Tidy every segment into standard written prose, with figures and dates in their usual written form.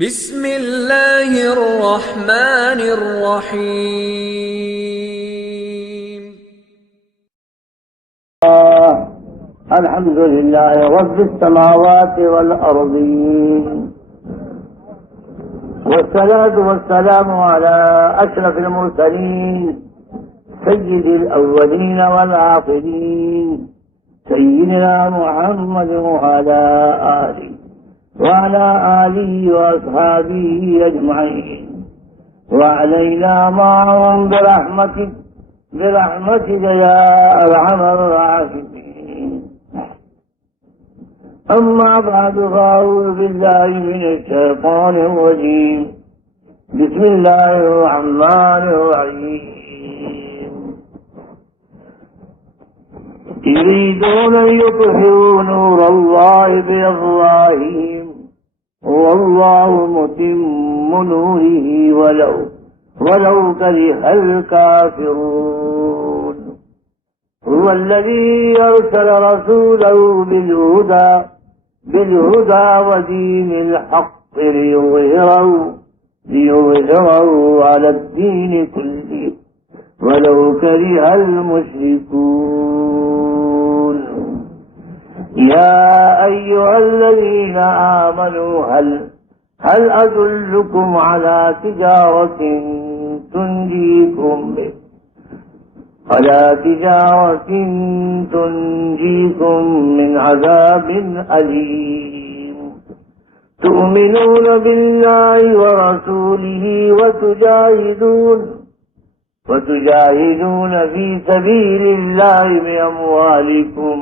بسم اللہ الرحمن الرحیم الحمد للہ رب السماوات والارضین والصلاة والسلام على اشرف المرسلین سید الاولین والآخرین سیدنا محمد وعلى آله وأصحابه أجمعين وعلينا معهم برحمتك يا أرحم الراحمين. أما بعد فأعوذ بالله من الشيطان الرجيم. بسم الله الرحمن الرحيم. يريدون أن يطفئوا نور الله بأفواههم والله متم نوره ولو كره الكافرون. هو الذي أرسل رسوله بالهدى ودين الحق ليظهره على الدين كله ولو كره المشركون. يا أيها الذين آمنوا هل أدلكم على تجارة تنجيكم من عذاب أليم. تؤمنون بالله ورسوله وتجاهدون في سبيل الله بأموالكم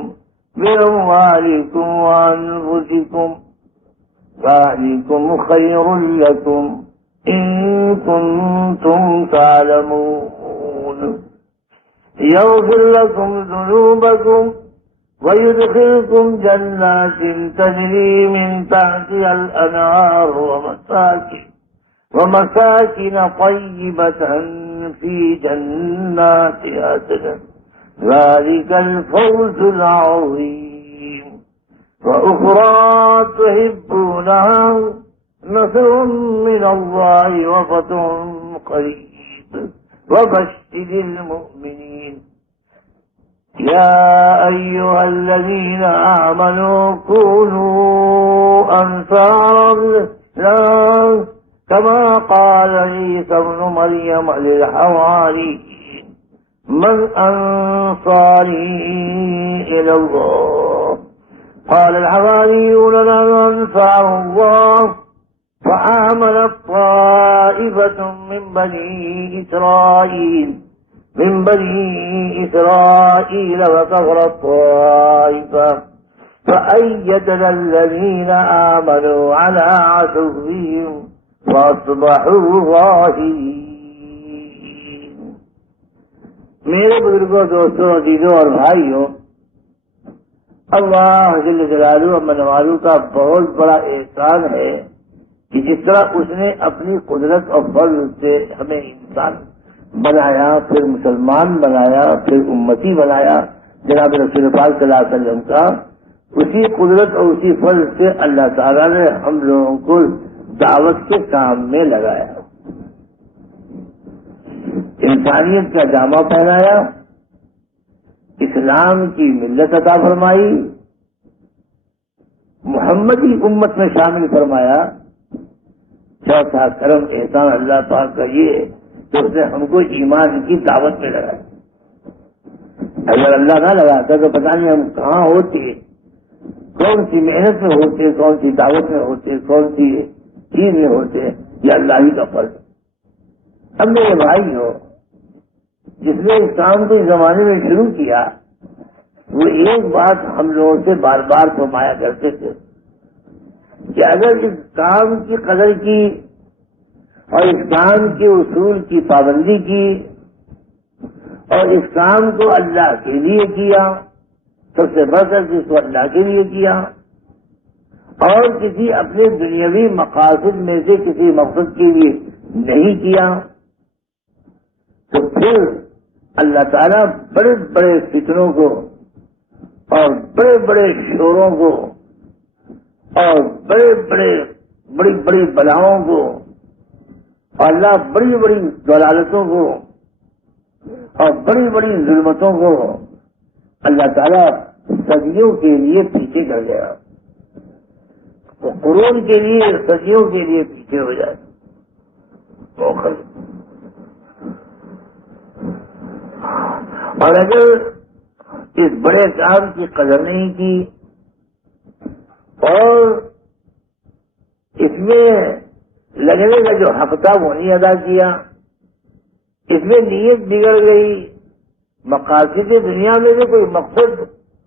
وأنفسكم ذلكم خير لكم إن كنتم تعلمون. يغفر لكم ذنوبكم ويدخلكم جنات تجري من تحتها الأنهار ومساكن طيبة في جنات عدن ذلك الفوز العظيم. وأخرى تحبونها نصر من الله وفتح قريب وبشر المؤمنين. يا أيها الذين آمنوا كونوا أنصار الله كما قال عيسى ابن مريم للحواريين من أنصاري إلى الله قال الحواريون نحن أنصار الله. فآمنت طائفة من بني إسرائيل وكفرت طائفة فأيدنا الذين آمنوا على عدوهم فأصبحوا ظاهرين. میرے بزرگوں، دوستوں، عزیزوں اور بھائیوں، اللہ جل جلالہ و منوالو کا بہت بڑا احسان ہے کہ جس طرح اس نے اپنی قدرت اور فضل سے ہمیں انسان بنایا، پھر مسلمان بنایا، پھر امتی بنایا جناب رسول پاک صلی اللہ علیہ وسلم کا، اسی قدرت اور اسی فضل سے اللہ تعالیٰ نے ہم لوگوں کو دعوت کے کام میں لگایا، انسانیت کا جامہ پہنایا، اسلام کی ملت عطا فرمائی، محمدی امت میں شامل فرمایا. چوتھا کرم احسان اللہ پاک کا یہ کہ اس نے ہم کو ایمان کی دعوت میں لگایا. اگر اللہ نہ لگاتا تو پتہ نہیں ہم کہاں ہوتے، کون سی محنت میں ہوتے، کون سی دعوت میں ہوتے، کون سی چیز میں ہوتے. یہ اللہ ہی کا فرض. اب میرے بھائی ہو، جس نے اس کام کو اس زمانے میں شروع کیا، وہ ایک بات ہم لوگوں سے بار بار فرمایا کرتے تھے کہ اگر اس کام کی قدر کی اور اس کام کے اصول کی پابندی کی اور اس کام کو اللہ کے لیے کیا، سب سے بڑھ کر جس کو اللہ کے لیے کیا اور کسی اپنے دنیاوی مقاصد میں سے کسی مقصد کے لیے نہیں کیا، تو پھر اللہ تعالیٰ بڑے بڑے فتنوں کو اور بڑے بڑے شوروں کو اور بڑے بڑے بڑی بڑی بلاؤں کو، اور اللہ بڑی بڑی ضلالتوں کو اور بڑی بڑی ظلمتوں کو اللہ تعالیٰ صدیوں کے لیے پیچھے کر دے گا، وہ قرون کے لیے، صدیوں کے لیے پیچھے ہو جائے. اور اگر اس بڑے کام کی قدر نہیں کی اور اس میں لگنے کا جو حق تھا وہ نہیں ادا کیا، اس میں نیت بگڑ گئی، مقاصد دنیا میں سے کوئی مقصد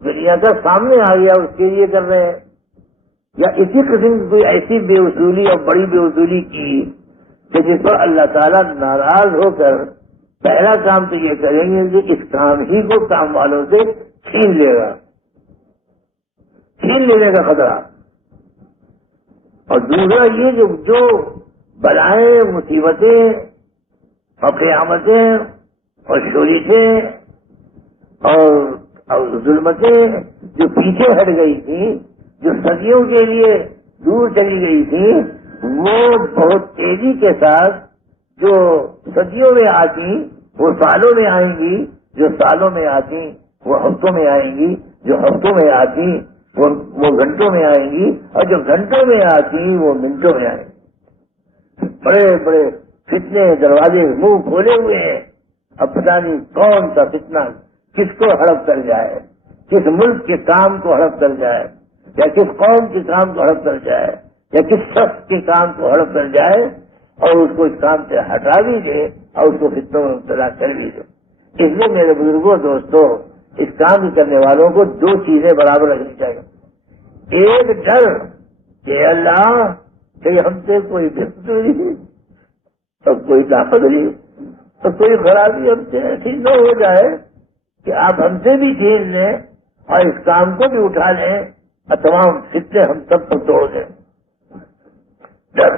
دنیا کا سامنے آ گیا اس کے لیے کر رہے ہیں، یا اسی قسم کی کوئی ایسی بے اصولی اور بڑی بے اصولی کی کہ جس پر اللہ تعالیٰ ناراض ہو کر پہلا کام تو یہ کریں گے کہ اس کام ہی کو کام والوں سے چھین لے گا، چھین لینے کا خطرہ. اور دوسرا یہ جو بلائیں، مصیبتیں اور قیامتیں اور شورشیں اور ظلمتیں جو پیچھے ہٹ گئی تھی، جو صدیوں کے لیے دور چلی گئی تھی، وہ بہت تیزی کے ساتھ جو صدیوں میں آتی وہ سالوں میں آئیں گی، جو سالوں میں آتی وہ ہفتوں میں آئیں گی، جو ہفتوں میں آتی وہ گھنٹوں میں آئیں گی، اور جو گھنٹوں میں آتی وہ منٹوں میں آئیں گی. بڑے بڑے فتنے دروازے منہ کھولے ہوئے ہیں. اب پتہ نہیں کون سا فتنہ کس کو ہڑپ کر جائے، کس ملک کے کام کو ہڑپ کر جائے، یا کس قوم کے کام کو ہڑپ کر جائے، یا کس شخص کے کام کو ہڑپ کر جائے اور اس کو اس کام سے ہٹا بھی دے اور اس کو فتنوں میں مبتلا کر بھی دے. اس لیے میرے بزرگوں، دوستوں، اس کام کرنے والوں کو دو چیزیں برابر رکھنی چاہیے. ایک ڈر کہ اللہ کہ ہم سے کوئی بہت نہیں اور کوئی طاقت نہیں تو کوئی خرابی ہم سے ایسی نہ ہو جائے کہ آپ ہم سے بھی چھین لیں اور اس کام کو بھی اٹھا لیں اور تمام فتنے ہم سب کو توڑ دیں. ڈر.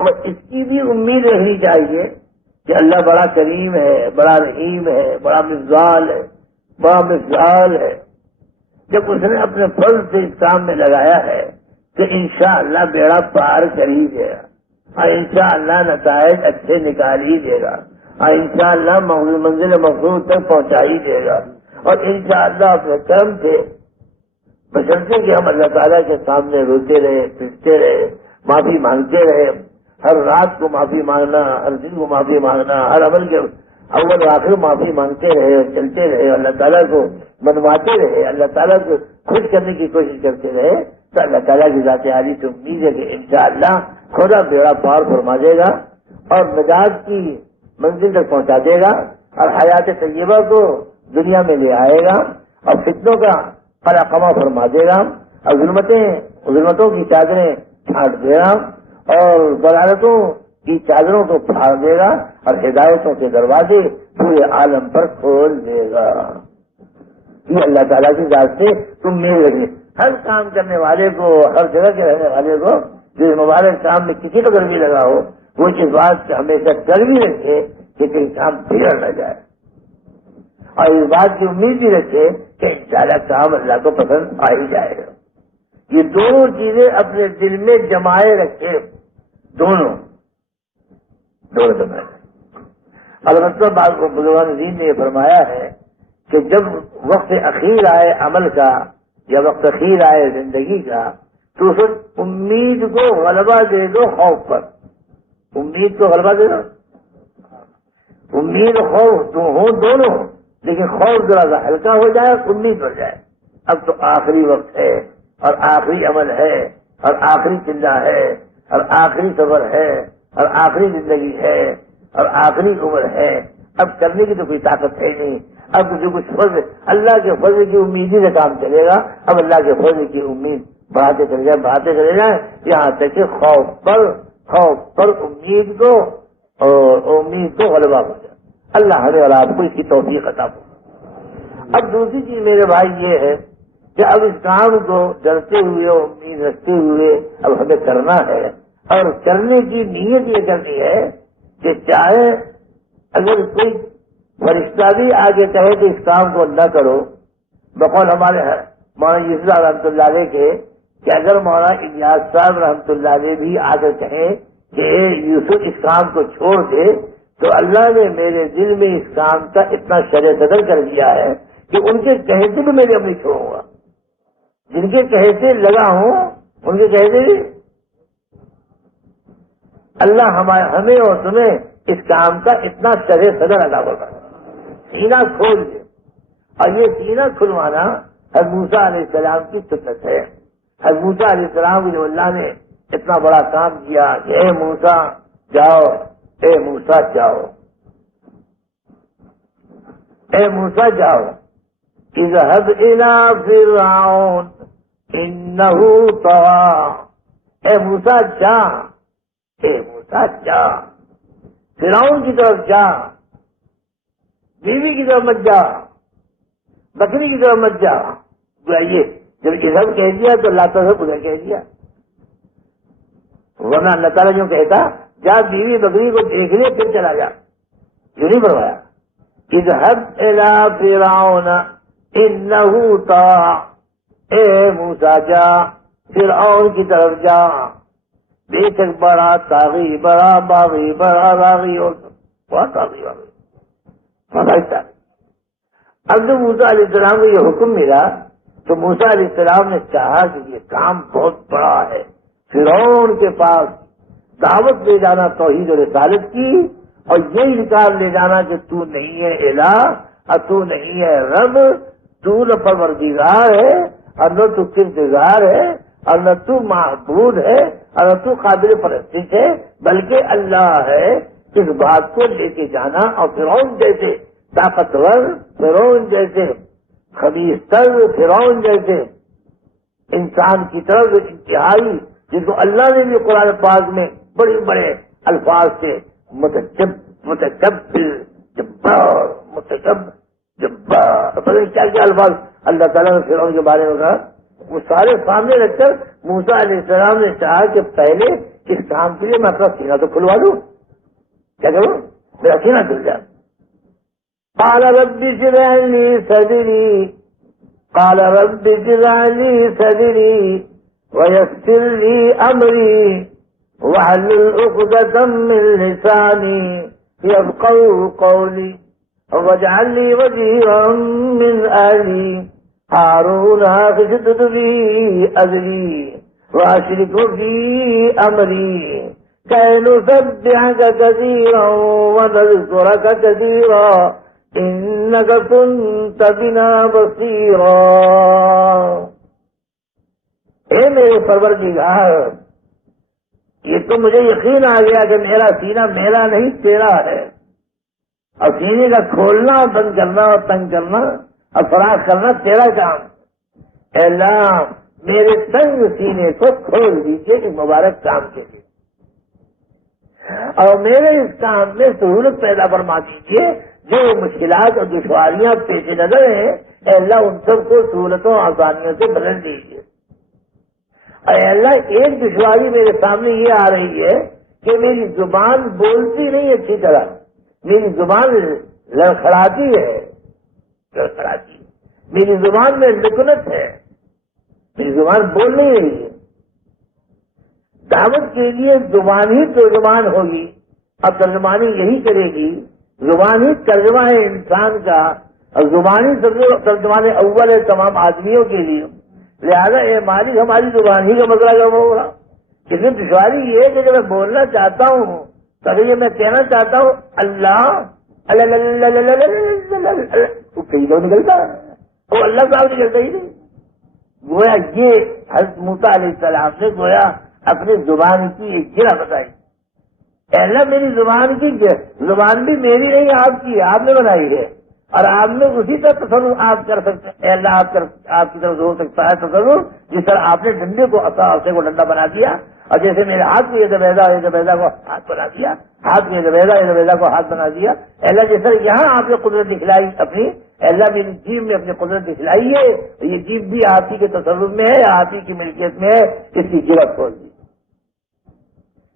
اور اس کی بھی امید رہنی چاہیے کہ اللہ بڑا کریم ہے، بڑا رحیم ہے، بڑا مفضال ہے، بڑا مفضال ہے. جب اس نے اپنے فضل سے اس کام میں لگایا ہے تو انشاءاللہ بیڑا پار کر ہی دے گا، اور انشاءاللہ نتائج اچھے نکال ہی دے گا، اور انشاءاللہ منزل مقصود تک پہنچا ہی دے گا. اور انشاءاللہ اپنے کرم سے بشرطے کہ ہم اللہ تعالیٰ کے سامنے روتے رہے، پھرتے رہے، معافی مانگتے رہے، ہر رات کو معافی مانگنا، ہر دن کو معافی مانگنا، ہر عمل کے اول و آخر معافی مانگتے رہے، چلتے رہے، اللہ تعالیٰ کو منواتے رہے، اللہ تعالیٰ کو خوش کرنے کی کوشش کرتے رہے، تو اللہ تعالیٰ کی ذات عالی سے امید ہے کہ انشاءاللہ خدا بیڑا پار فرما دے گا اور نجات کی منزل تک پہنچا دے گا اور حیات طیبہ کو دنیا میں لے آئے گا اور فتنوں کا قلقمہ فرما دے گا اور ظلمتوں کی چادریں چھاٹ دے گا اور ضلالتوں کی چادروں کو پھاڑ دے گا اور ہدایتوں کے دروازے پورے عالم پر کھول دے گا. یہ اللہ تعالیٰ کی ذات سے تم میل رکھے. ہر کام کرنے والے کو، ہر جگہ کے رہنے والے کو جو مبارک کام میں کسی قدر بھی لگا ہو، وہ اس بات سے ہمیشہ ڈر بھی رکھے کہ کہیں کام بگڑ نہ جائے اور اس بات کی امید بھی رکھے کہ انشاءاللہ کام اللہ کو پسند آ ہی جائے گا. یہ دونوں چیزیں اپنے دل میں جمائے رکھے، دونوں جمائے. البتہ بعض بزرگان دین نے یہ فرمایا ہے کہ جب وقت اخیر آئے عمل کا یا وقت اخیر آئے زندگی کا تو اس امید کو غلبہ دے دو خوف پر. امید کو غلبہ دے دو. امید خوف تو ہو دونوں، لیکن خوف ذرا سا ہلکا ہو جائے، امید بڑھ جائے. اب تو آخری وقت ہے اور آخری عمل ہے اور آخری چندہ ہے اور آخری صبر ہے اور آخری زندگی ہے اور آخری عمر ہے. اب کرنے کی تو کوئی طاقت ہے نہیں. اب جو کچھ فضل اللہ کے فضل کی امید ہی سے کام چلے گا. اب اللہ کے فضل کی امید بڑھاتے چلے جائیں یہاں تک کہ خوف پر امید کو اور امید کو غلبہ ہو جائے. اللہ ہمیں اور آپ کو اس کی توفیق عطا ہو. اب دوسری چیز میرے بھائی یہ ہے کہ اب اس کام کو ڈرتے ہوئے امید رکھتے ہوئے اب ہمیں کرنا ہے اور کرنے کی نیت یہ کرنی ہے کہ چاہے اگر کوئی فرشتہ بھی آگے کہے کہ اس کام کو نہ کرو، بقول ہمارے مولانا یوسف رحمۃ اللہ علیہ کے کہ اگر مولانا الیاس صاحب رحمۃ اللہ علیہ بھی آ کر کہیں کہ یوسف اس کام کو چھوڑ دے تو اللہ نے میرے دل میں اس کام کا اتنا شرع صدر کر دیا ہے کہ ان کے کہتے بھی میں نہیں چھوڑوں گا. جن کے کہتے لگا ہوں ان کے کہتے بھی اللہ ہمیں اور تمہیں اس کام کا اتنا شرع صدر ادا ہوگا. سینہ کھول دے. اور یہ سینہ کھلوانا حضرت موسیٰ علیہ السلام کی سنت ہے. حضرت موسیٰ علیہ السلام جو اللہ نے اتنا بڑا کام کیا کہ اے موسیٰ جاؤ، اے موسیٰ جاؤ، اے موسیٰ جاؤ، اذهب الى فرعون انه طغى، اے موسیٰ جا، اے موسیٰ جا، فرعون کی طرف جا، بیوی کی طرف مت جا، بکری کی طرف مت جا. یہ جب اذهب کہہ دیا تو اللہ تعالیٰ سے ادھر کہہ دیا، ورنہ اللہ تعالیٰ جو کہتا جا بیوی بکری کو دیکھ لے پھر چلا جا، جو نہیں فرمایا. اذهب الى فرعون انه طغى، اے موسیٰ جا فرعون کی طرف جا، بے شک بڑا طاغی، بڑا باغی، بڑا راغی اور بہت طاغی والا. اب جب موسیٰ علیہ السلام کو یہ حکم ملا تو موسیٰ علیہ السلام نے چاہا کہ یہ کام بہت بڑا ہے، فرعون کے پاس دعوت لے جانا توحید و رسالت کی، اور یہ انکار لے جانا کہ تو نہیں ہے الہ اور تو نہیں ہے رب، تو نہ پروردگار ہے اور نہ تو کردگار ہے اور نہ تو معبود ہے اور نہ تو قابل پرستش ہے، بلکہ اللہ ہے. اس بات کو لے کے جانا اور فرعون جیسے طاقتور، فرعون جیسے خبیث تر، فرعون جیسے انسان کی طرف انتہائی، جن کو اللہ نے بھی قرآن پاک میں بڑے بڑے الفاظ سے متکبر، جبار، جبار، پتہ نہیں کیا کیا الفاظ اللہ تعالیٰ نے فرعون کے بارے میں کہا، وہ سارے سامنے رکھ کر موسیٰ علیہ السلام نے چاہا کہ پہلے اس کام کے لیے میں اپنا سینہ تو کھلوا دوں. کیا کروں؟ میرا سینہ کھل جائے. قال رب اشرح لي صدري، قال رب اشرح لي صدري ويسر لي امري واحلل عقدة من لساني يفقهوا قولي واجعل لي وزيرا من اهلي هارون اشدد به اذري واشركه في امري كي نسبحك كثيرا ونذكرك كثيرا انك كنت بنا بصيرا. اے میرے پروردگار، یہ تو مجھے یقین آ گیا کہ میرا سینہ میرا نہیں تیرا ہے، اور سینے کا کھولنا اور بند کرنا اور تنگ کرنا اور فراغ کرنا تیرا کام. اے اللہ میرے تنگ سینے کو کھول دیجیے اس مبارک کام کے لیے، اور میرے اس کام میں سہولت پیدا فرما دیجیے. جو مشکلات اور دشواریاں پیش نظر ہیں اے اللہ ان سب کو سہولتوں آسانیوں سے بدل دیجیے. اے اللہ ایک دشواری میرے سامنے یہ آ رہی ہے کہ میری زبان بولتی نہیں اچھی طرح، میری زبان لڑکھڑاتی ہے، لڑکھڑاتی، میری زبان میں لکنت ہے، میری زبان بول نہیں رہی ہے. دعوت کے لیے زبان ہی ترجمان ہوگی، اب ترجمانی یہی کرے گی. زبان ہی ترجمہ ہے انسان کا، اور زبان ہی ترجمان اول ہے تمام آدمیوں کے لیے. لہذا اے مالک ہماری زبان ہی کا مسئلہ کیا ہوگا. لیکن دشواری یہ ہے کہ جب میں بولنا چاہتا ہوں تو اگر یہ میں کہنا چاہتا ہوں اللہ کہیں تو نکلتا وہ اللہ صاحب نکلتا ہی نہیں. گویا یہ حضرت موسیٰ علیہ السلام نے گویا اپنی زبان کی ایک گرہ بتائی. اے اللہ میری زبان بھی میری نہیں آپ کی، آپ نے بنائی ہے، اور آپ نے اسی طرح تصرف آپ کر سکتے ہیں. اے اللہ آپ کی طرف ہو سکتا ہے تصرف جس طرح آپ نے ڈنڈے کو عصا کو ڈنڈا بنا دیا، اور جیسے میرے ہاتھ کو یہ زبیدہ کو ہاتھ بنا دیا، ہاتھ میں زبیدہ کو ہاتھ بنا دیا. اے اللہ جس طرح یہاں آپ نے قدرت دکھلائی اپنی، اے اللہ میری جیب میں اپنی قدرت دکھلائی ہے، یہ جیب بھی آپ ہی کے تصرف میں ہے، آپ ہی کی ملکیت میں ہے، اس کی گرفت کھول دی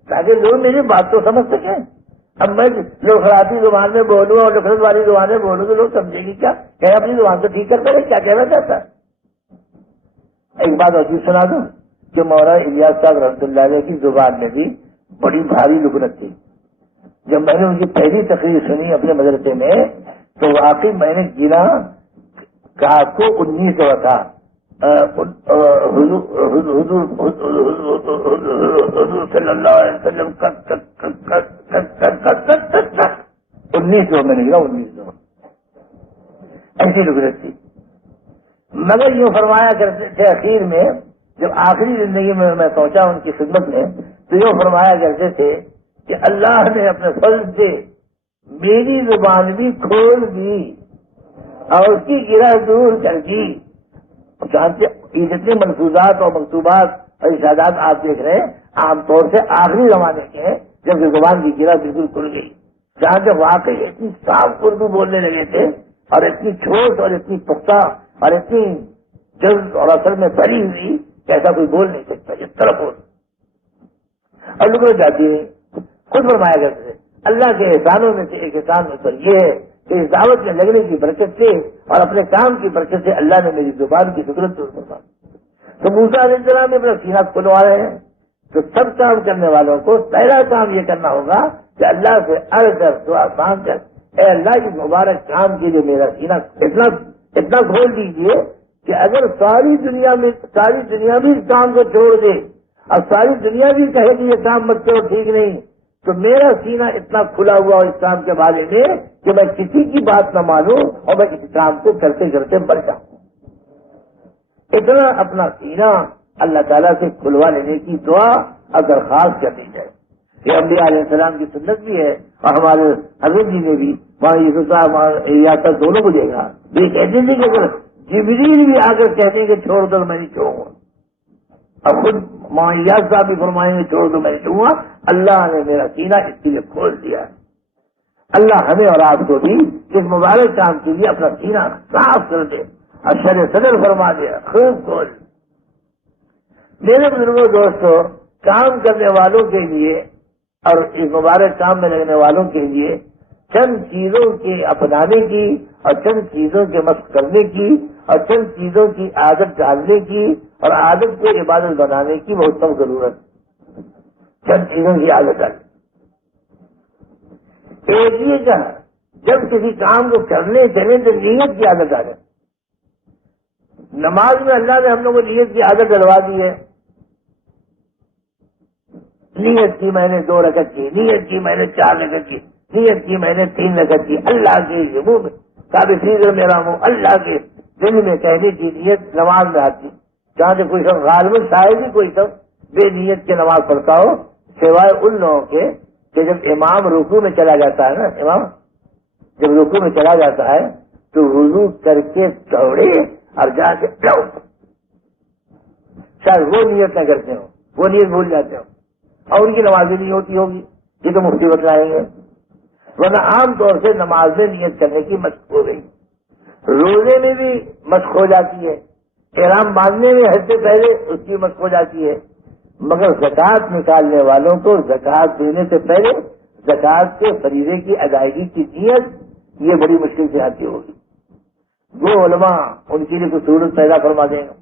تاکہ لوگ میری بات تو سمجھ سکیں. اب میں لڑکھڑاتی زبان میں بولوں اور نفرت والی زبان میں بولوں تو لوگ سمجھیں گی کیا کہ اپنی زبان کو ٹھیک کرتا ہے، کیا کہنا چاہتا ہے. ایک بات اور چیز سنا دوں، کہ مولانا الیاس صاحب رحمۃ اللہ علیہ کی زبان میں بھی بڑی بھاری لکنت تھی. جب میں نے ان کی پہلی تقریر سنی اپنے مدرسے میں تو واقعی میں نے گنا کاف کو 19 تھا. حضور صلی اللہ علیہ وسلم 19 میں نے گنا 19 ایسی لکنت تھی. مگر یوں فرمایا کرتے تھے اخیر میں جب آخری زندگی میں میں پہنچا ان کی خدمت میں تو یوں فرمایا کرتے تھے کہ اللہ نے اپنے فضل سے میری زبان بھی کھول دی اور اس کی گرہ دور کر دی. جانتے جتنے ملفوظات اور مکتوبات اور ارشادات آپ دیکھ رہے ہیں عام طور سے آخری زمانے کے ہیں جب کہ زبان کی گرہ بالکل کھل گئی. جہاں سے واقعی اتنی صاف اردو بولنے لگے تھے اور اتنی ٹھوس اور اتنی پختہ اور اتنی جلد اور اثر میں بڑی ہوئی کہ ایسا کوئی بول نہیں سکتا اس طرح بول. اور لوگ جاتی ہے خود فرمایا کرتے تھے اللہ کے احسانوں میں سے ایک احسان تو یہ ہے کہ اس دعوت میں لگنے کی برکت سے اور اپنے کام کی برکت سے اللہ نے میری زبان کی قدرت دور فرما. تو موسیٰ علیہ السلام اپنا سینہ کھلوا رہے ہیں تو سب کام کرنے والوں کو پہلا کام یہ کرنا ہوگا کہ اللہ سے عرض کر دعا مانگ کر اے اللہ کی مبارک کام کے لیے میرا سینہ اتنا کھول دیجیے کہ اگر ساری دنیا بھی اس کام کو چھوڑ دے اور ساری دنیا بھی کہے کہ یہ کام مت کرو ٹھیک نہیں تو میرا سینہ اتنا کھلا ہوا اس کام کے بارے میں کہ میں کسی کی بات نہ مانوں اور میں کسی کام کو کرتے کرتے مر جاؤں. اتنا اپنا سینہ اللہ تعالیٰ سے کھلوا لینے کی دعا اور درخواست کر دی جائے. یہ انبیاء علیہ السلام کی سنت بھی ہے اور ہمارے حضرت جی نے بھی وہاں یوسف صاحب ریاست دونوں کو دے گا. یہ کہتے تھے کہ اگر جبریل بھی آ کر کہتے ہیں کہ چھوڑ دو میں نہیں چھوڑوں گا اور خود معیاد صاحب بھی فرمائیں گے چھوڑ دو میں نہیں چھوڑوں گا. اللہ نے میرا سینہ اس کے لیے کھول دیا. اللہ ہمیں اور آپ کو بھی اس مبارک کام کے لیے اپنا سینہ صاف کر دے اور شر صدر فرما دے خوب کھول. میرے بزرگوں دوستوں کام کرنے والوں کے لیے اور اس مبارک کام میں لگنے والوں کے لیے چند چیزوں کے اپنانے کی اور چند چیزوں کے مشق کرنے کی اور چند چیزوں کی عادت ڈالنے کی اور عادت کو عبادت بنانے کی بہت کم ضرورت. چند چیزوں کی عادت ڈالنے. ایک یہ کہ جب کسی کام کو کرنے چلے تو نیت کی عادت ڈالے. نماز میں اللہ نے ہم لوگوں کو نیت کی عادت ڈلوا دی ہے. نیت کی میں نے 2 رکعت کی, نیت کی میں نے 4 رکعت کی, نیت کی میں نے 3 رکعت کی. اللہ کے منہ میں کابر میرا منہ اللہ کے دل میں کہنے کی نیت نماز میں آتی. جہاں سے کوئی سب غالب شاید ہی کوئی سب بے نیت کے نماز پڑھتا ہو سوائے ان لوگوں کے کہ جب امام رکوع میں چلا جاتا ہے نا, امام جب رکوع میں چلا جاتا ہے تو وضو کر کے دوڑے اور جا کے جاؤ. شاید وہ نیت نہ کرتے ہو, وہ نیت بھول جاتے ہو اور ان کی نمازیں نہیں ہوتی ہوگی. یہ تو مفتی بتلائیں گے. ورنہ عام طور سے نماز میں نیت کرنے کی مشق ہو گئی. روزے میں بھی مشق ہو جاتی ہے, احرام باندھنے میں حد سے پہلے اس کی مشق ہو جاتی ہے. مگر زکوٰۃ نکالنے والوں کو زکوٰۃ دینے سے پہلے زکوٰۃ کے فریضے کی ادائیگی کی نیت یہ بڑی مشکل سے آتی ہوگی. وہ علماء ان کے لیے کوئی صورت پیدا فرما دیں گے.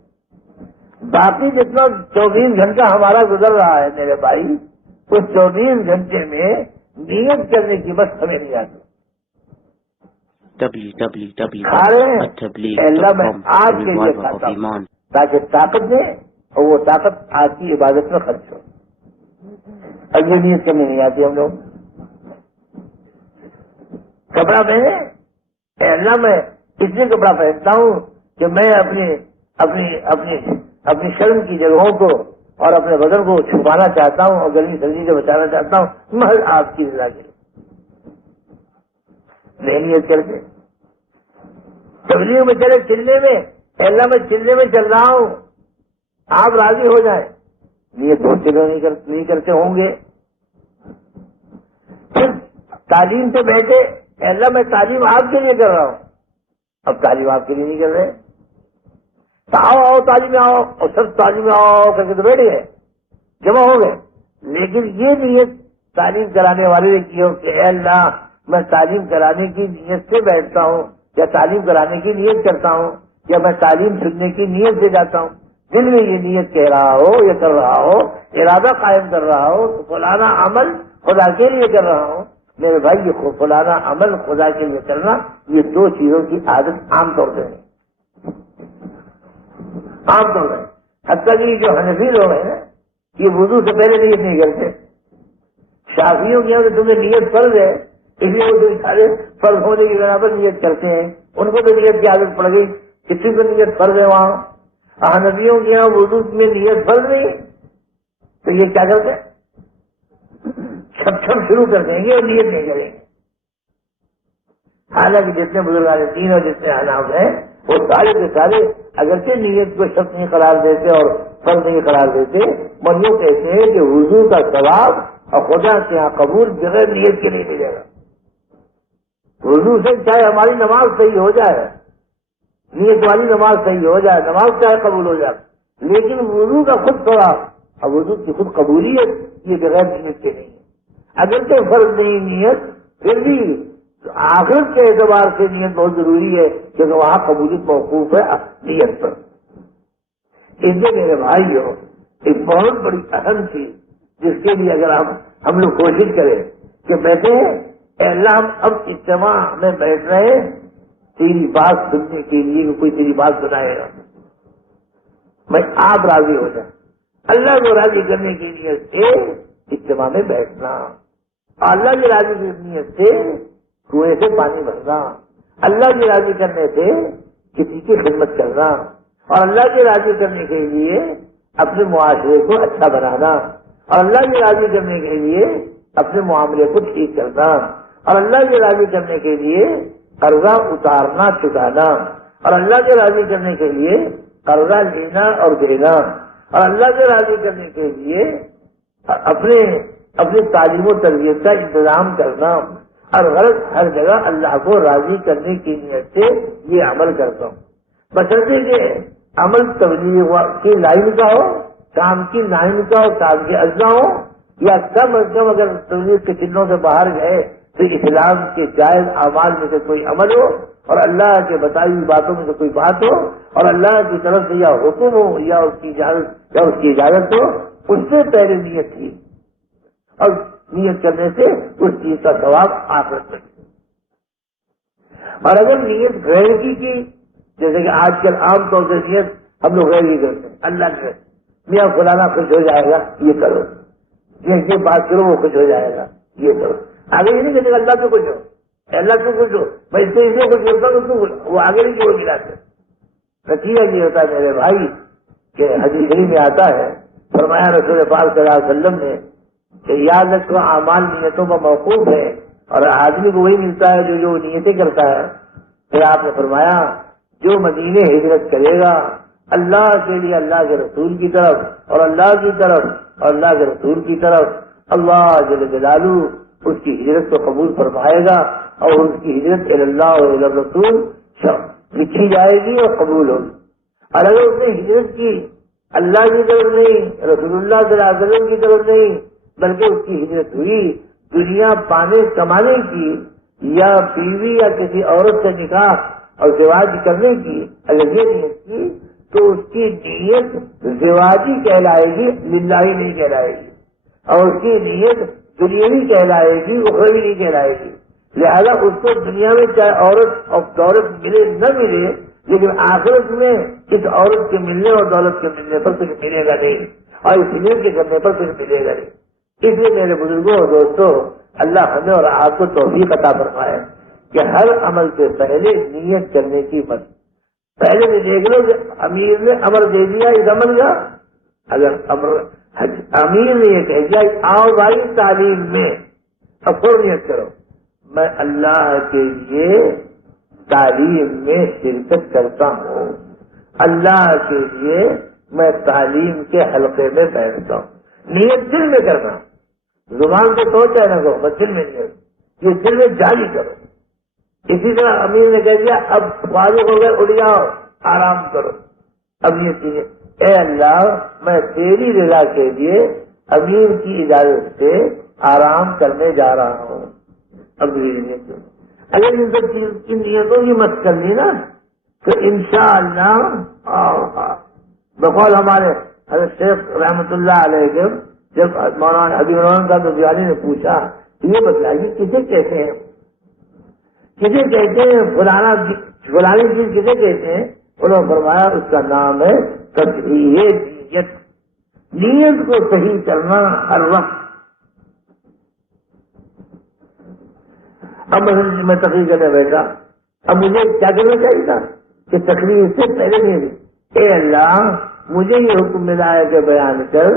باقی جتنا 24 گھنٹہ ہمارا گزر رہا ہے میرے بھائی, اس 24 گھنٹے میں نیت کرنے کی بس ہمیں نہیں آتی. اللہ میں آپ کے لیے کھاتا ہوں تاکہ طاقت دے اور وہ طاقت آپ کی عبادت میں خرچ ہو. اب یہ نیت کرنے نہیں آتی ہم لوگ. کپڑا پہنے اللہ میں اس لیے کپڑا پہنتا ہوں کہ میں اپنی شرم کی جگہوں کو اور اپنے بدن کو چھپانا چاہتا ہوں اور گرمی سردی سے بچانا چاہتا ہوں, محض آپ کی رضا کے لیے نیت کر کے. تبلیغ میں چلے چلنے میں اللہ میں چلنے میں چل رہا ہوں, آپ راضی ہو جائیں. نیت بہت سے لوگ نہیں کرتے ہوں گے. پھر تعلیم سے بیٹھے اللہ میں تعلیم آپ کے لیے کر رہا ہوں, اب تعلیم آپ کے لیے نہیں کر رہے. آؤ تعلیم میں آؤ اور سب تعلیم میں آؤ کر کے تو بیٹھے ہیں, جمع ہو گئے. لیکن یہ نیت تعلیم کرانے والے نے کی ہو کہ اے اللہ میں تعلیم کرانے کی نیت سے بیٹھتا ہوں یا تعلیم کرانے کی نیت کرتا ہوں یا میں تعلیم سننے کی نیت سے جاتا ہوں. دل میں یہ نیت کہہ رہا ہو یا کر رہا ہو، ارادہ قائم کر رہا ہو تو فلانا عمل خدا کے لیے کر رہا ہوں، میرے بھائی یہ فلانا عمل خدا کے لیے کرنا، یہ دو چیزوں کی عادت عام طور سے ہے، عام طور سے۔ حتیٰ کہ جو حنفی لوگ ہیں یہ وضو سے پہلے نیت نہیں کرتے، شافعیوں کے یہاں تمہیں نیت فرض ہے اس لیے وہ سارے فرض ہونے کی بنا پر نیت کرتے ہیں، ان کو تو نیت کی عادت پڑ گئی، کسی کو نیت فرض ہے وہاں۔ حنفیوں کے یہاں وضو میں نیت فرض نہیں ہے تو یہ کیا کرتے ہیں؟ چھپ شروع کر دیں گے اور نیت نہیں کریں گے۔ حالانکہ جتنے بزرگان دین اور جتنے حناف ہیں وہ سارے کے سارے اگرچہ نیت کو شرط نہیں قرار دیتے اور فرض نہیں قرار دیتے، مگر یوں کہتے ہیں کہ وضو کا ثواب اور خدا کے یہاں قبول بغیر نیت کے نہیں ملے گا۔ وضو سے چاہے ہماری نماز صحیح ہو جائے، نیت والی نماز صحیح ہو جائے، نماز چاہے قبول ہو جائے، لیکن وضو کا خود ثواب اور وضو کی خود قبولیت یہ بغیر نیت کے نہیں ہے۔ اگرچہ فرض نہیں نیت، پھر بھی آخرت کے اعتبار سے نیت بہت ضروری ہے کیونکہ وہاں قبولیت موقوف ہے نیت پر۔ اس لیے میرے بھائیو ایک بہت بڑی اہم چیز جس کے لیے اگر ہم لوگ کوشش کریں کہ بیٹھے اے اللہ ہم اب اجتماع میں بیٹھ رہے ہیں تیری بات سننے کے لیے کہ کوئی تیری بات سنائے گا، میں آپ راضی ہو جائیں، اللہ کو راضی کرنے کے لیے سے اجتماع میں بیٹھنا، اللہ کی راضی کی نیت سے کنویں سے پانی بھرنا، اللہ کی راضی کرنے سے کسی کی خدمت کرنا، اور اللہ کی راضی کرنے کے لیے اپنے معاشرے کو اچھا بنانا، اور اللہ کی راضی کرنے کے لیے اپنے معاملے کو ٹھیک کرنا، اور اللہ کی راضی کرنے کے لیے قرضہ اتارنا چکانا، اور اللہ کی راضی کرنے کے لیے قرضہ لینا اور دینا، اور اللہ کی راضی کرنے کے لیے اپنی تعلیم و تربیت کا انتظام کرنا، اور غرض ہر جگہ اللہ کو راضی کرنے کی نیت سے یہ عمل کرتا ہوں، بشرطے کہ عمل تبلیغ کی لائن کا ہو، کام کی لائن کا ہو، کام کے اجزا ہو، یا کم از کم اگر تبلیغ کے چنوں سے باہر گئے تو اسلام کے جائز اعمال میں سے کوئی عمل ہو، اور اللہ کے بتائی ہوئی باتوں میں سے کوئی بات ہو، اور اللہ کی طرف سے یا حکم ہو یا اس کی اجازت ہو، اس سے پہلے نیت کی، اور نیت کرنے سے اس چیز کا ثواب آخرت میں۔ اور اگر نیت غیر کی جیسے کہ آج کل عام طور سے نیت ہم لوگ غیر کی کرتے ہیں، اللہ کے میاں فلانا خوش ہو جائے گا یہ کرو، یہ بات کرو وہ خوش ہو جائے گا یہ کرو، آگے یہ نہیں کہتے اللہ سے خوش ہو، اللہ سے خوش ہو، میں اس سے اس لیے خوش ہوتا ہوں وہ آگے نہیں کیوں ملاتے۔ نتیجہ یہ ہوتا ہے میرے بھائی کہ حدیث شریف میں آتا ہے، فرمایا رسول پاک صلی اللہ علیہ وسلم نے کہ یاد رکھو اعمال نیتوں کا موقوف ہے، اور آدمی کو وہی ملتا ہے جو نیتیں کرتا ہے۔ پھر آپ نے فرمایا جو مدینے ہجرت کرے گا اللہ کے لیے اللہ کے رسول کی طرف اور اللہ کی طرف اور اللہ کے رسول کی طرف، اللہ جل جلالہ اس کی ہجرت کو قبول فرمائے گا، اور اس کی ہجرت اللہ اور رسول لکھی جائے گی اور قبول ہوگی۔ اور اگر اس نے ہجرت کی اللہ کی طرف نہیں، رسول اللہ صلی اللہ علیہ وسلم کی طرف نہیں، بلکہ اس کی ہجرت ہوئی دنیا کمانے کی یا بیوی یا کسی عورت سے نکاح اور زواج کرنے کی، اگر یہ نیت کی تو اس کی نیت زواجی کہلائے گی، للہی نہیں کہلائے گی، اور اس کی نیت دنیاوی کہلائے گی، اخروی نہیں کہلائے گی۔ لہذا اس کو دنیا میں چاہے عورت اور دولت ملے نہ ملے، لیکن آخرت میں اس عورت کے ملنے اور دولت کے ملنے پر کچھ ملے گا نہیں، اور اس نیت کے کرنے پر کچھ ملے گا نہیں۔ اس لیے میرے بزرگوں اور دوستوں، اللہ ہمیں اور آپ کو توفیق عطا فرمائے کہ ہر عمل سے پہلے نیت کرنے کی مت۔ پہلے سے دیکھ لو کہ امیر نے امر دے دیا اس عمل کا، اگر امیر نے یہ کہہ دیا آؤ بھائی تعلیم میں، اب پھر نیت کرو میں اللہ کے لیے تعلیم میں شرکت کرتا ہوں، اللہ کے لیے میں تعلیم کے حلقے میں بیٹھتا ہوں۔ نیت دل میں کرنا، زبان سے سوچا نہ کرو، بس دل میں نیت، یہ دل میں جاری کرو۔ اسی طرح امیر نے کہہ دیا اب فارغ ہو گئے اٹھ جاؤ آرام کرو، اب یہ چیزیں اے اللہ میں تیری رضا کے لیے امیر کی اجازت سے آرام کرنے جا رہا ہوں۔ اب یہ نیت اگر ان سب چیز کی نیتوں کی مت کر لی نا تو انشاءاللہ بقول ہمارے حضرت شیخ رحمۃ اللہ علیہ کے جب مولانا حبیب الرحمان صاحب نبویانی نے پوچھا یہ بتلائیے کسے کہتے ہیں، کسے کہتے ہیں فلانی چیز کسے کہتے ہیں؟ انہوں نے فرمایا اس کا نام ہے تصحیح نیت، نیت کو صحیح کرنا ہر وقت۔ اب میں تقریر کرنے بیٹھا، اب مجھے کیا کرنا چاہیے تھا کہ تقریر سے پہلے نہیں، اے اللہ مجھے یہ حکم ملا ہے کہ بیان کر،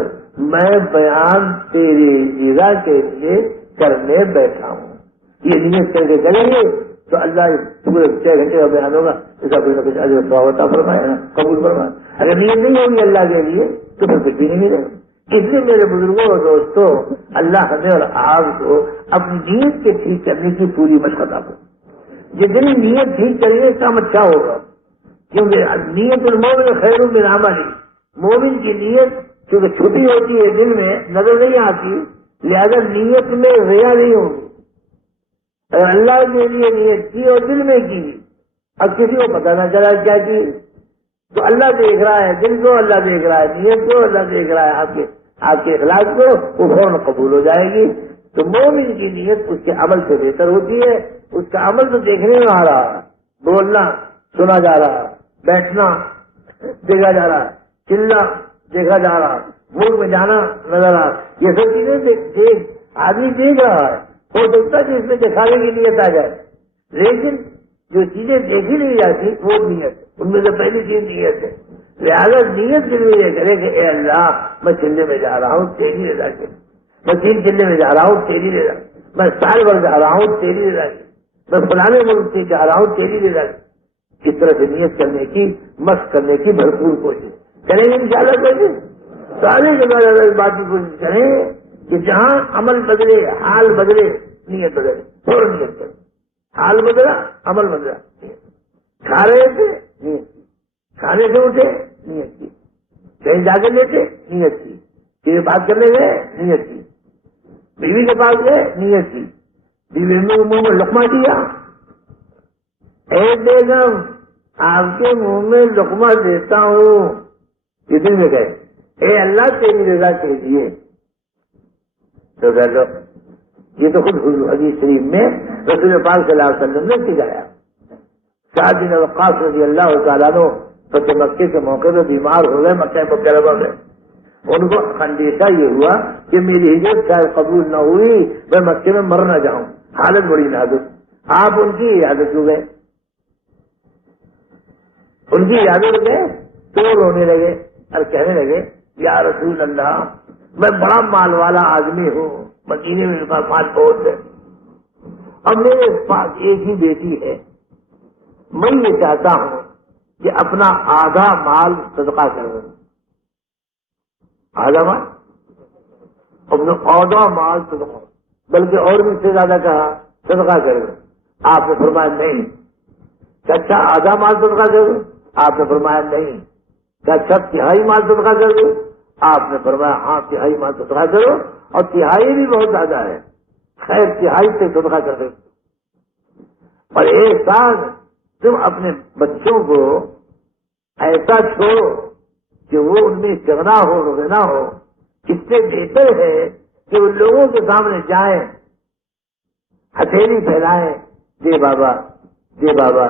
میں بیان تیری رضا کے لیے کرنے بیٹھا ہوں، یہ نیت کر کے کریں گے تو اللہ پورے 6 گھنٹے کا بیان ہوگا، اس کا کوئی نہ کچھ اجر ثواب عطا فرمائے نا، قبول فرمائے۔ اگر نیت نہیں ہوگی اللہ کے لیے تو پھر کچھ بھی نہیں ملے گا۔ اس لیے میرے بزرگوں اور دوستوں، اللہ ہمیں اور آپ کو اپنی نیت کے ٹھیک کرنے کی پوری مشق عطا کرے۔ جتنی نیت ٹھیک کریں گے کام اچھا ہوگا، کیونکہ نیت المومن خیر من عمل، مومن کی نیت کیونکہ چھپی ہوتی ہے دل میں نظر نہیں آتی، لہذا نیت میں ریا نہیں ہوگی۔ اگر اللہ کے لیے نیت کی اور دل میں کی، اب کسی کو پتہ نہ چلا کیا کی، تو اللہ دیکھ رہا ہے دل کو، اللہ دیکھ رہا ہے نیت کو، اللہ دیکھ رہا ہے آپ کے اخلاق کو، وہ فوراً قبول ہو جائے گی۔ تو مومن کی نیت اس کے عمل سے بہتر ہوتی ہے، اس کا عمل تو دیکھنے میں آ رہا ہے، بولنا سنا جا رہا ہے، بیٹھنا دیکھا جا رہا ہے، چلنا دیکھا جا رہا ہے، ملک میں جانا نظر آ رہا، یہ سب چیزیں آدمی دیکھ رہا ہے، ہو سکتا ہے کہ اس میں دکھانے کی نیت آ جائے، لیکن جو چیزیں دیکھی نہیں جاتی وہ نیت، ان میں سے پہلی چیز نیت ہے۔ لہٰذا نیت کے لیے کرے کہ اے اللہ میں چلنے میں جا رہا ہوں تیری رضا کے، میں 3 چلنے میں جا رہا ہوں تیری رضا، میں سال بھر جا رہا ہوں تیری رضا کی، میں فلانے ملک سے جا رہا ہوں تیری رضا کی۔ اس طرح سے نیت کرنے کی، مشق کرنے کی بھرپور کوشش کریں گے انشاءاللہ کوشش۔ سارے کے بعد اس بات کی کوشش کریں کہ جہاں عمل بدلے، حال بدلے، نیت بدلے، فوراً نیت کریں۔ حال بدلا، عمل بدلا، کھا رہے تھے نیت کی، کھانے سے اٹھے نیت کی، کہیں جا کر لیتے نیت کی، پھر بات کرنے گئے نیت کی، بیوی کے پاس گئے نیت کی، بیوی نے منہ میں لقمہ دیا، اے بیگم آپ کے منہ میں لقمہ دیتا ہوں، یہ دل میں گئے، اے اللہ تیری رضا کہیے تو کہہ لو۔ یہ تو خود حدیث شریف میں رسول پاک صلی اللہ علیہ وسلم نے سکھایا۔ سعد بن وقاص رضی اللہ تعالیٰ عنہ فتح مکے کے موقع پہ بیمار ہو گئے، مکہ مکرمہ میں، ان کو اندیشہ یہ ہوا کہ میری ہجرت شاید قبول نہ ہوئی، میں مکے میں مر نہ جاؤں، حالت بڑی نازک۔ آپ ان کی عیادت ہو گئے، ان کی عیادت ہو گئے تو وہ رونے لگے اور کہنے لگے یا رسول اللہ میں بڑا مال والا آدمی ہوں، مدینے میں میرے پاس مال بہت ہے، اب میرے پاس ایک ہی بیٹی ہے، میں یہ چاہتا ہوں کہ اپنا آدھا مال صدقہ کر دوں، آدھا مال، اپنا آدھا مال صدقہ، بلکہ اور بھی سے زیادہ کہا صدقہ کر دوں۔ آپ نے فرمایا نہیں۔ اچھا آدھا مال صدقہ کر دوں؟ آپ نے فرمایا نہیں۔ اچھا 1/3 مال صدقہ کر دوں؟ آپ نے فرمایا ہاں 1/3 مال صدقہ کرو، اور 1/3 بھی بہت زیادہ ہے، خیر 1/3 سے صدقہ کر دو۔ اور ایک سال تم اپنے بچوں کو ایسا چھوڑو کہ وہ ان میں استغنا ہو، رونا ہو، اس سے بہتر ہے کہ وہ لوگوں کے سامنے جائیں، ہتھیلی پھیلائیں، دے بابا دے بابا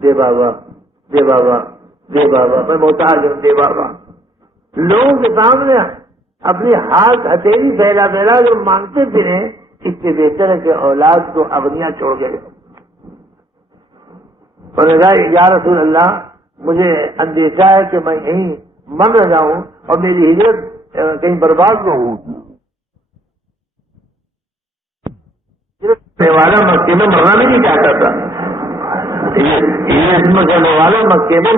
دے بابا دے بابا دے بابا، میں محتاج ہوں، دے بابا، لوگوں کے سامنے اپنی ہاتھ ہتھیلی پھیلا پھیلا جو مانگتے پھریں، اس سے بہتر ہے کہ اولاد کو اغنیاں چھوڑ کے انہوں نے کہا یا رسول اللہ مجھے اندیشہ ہے کہ میں یہیں مر نہ جاؤں اور میری ہجرت کہیں برباد نہ ہو۔ کرنے والا مکے میں مرنا بھی نہیں چاہتا تھا، ہجرت کرنے والا مکے میں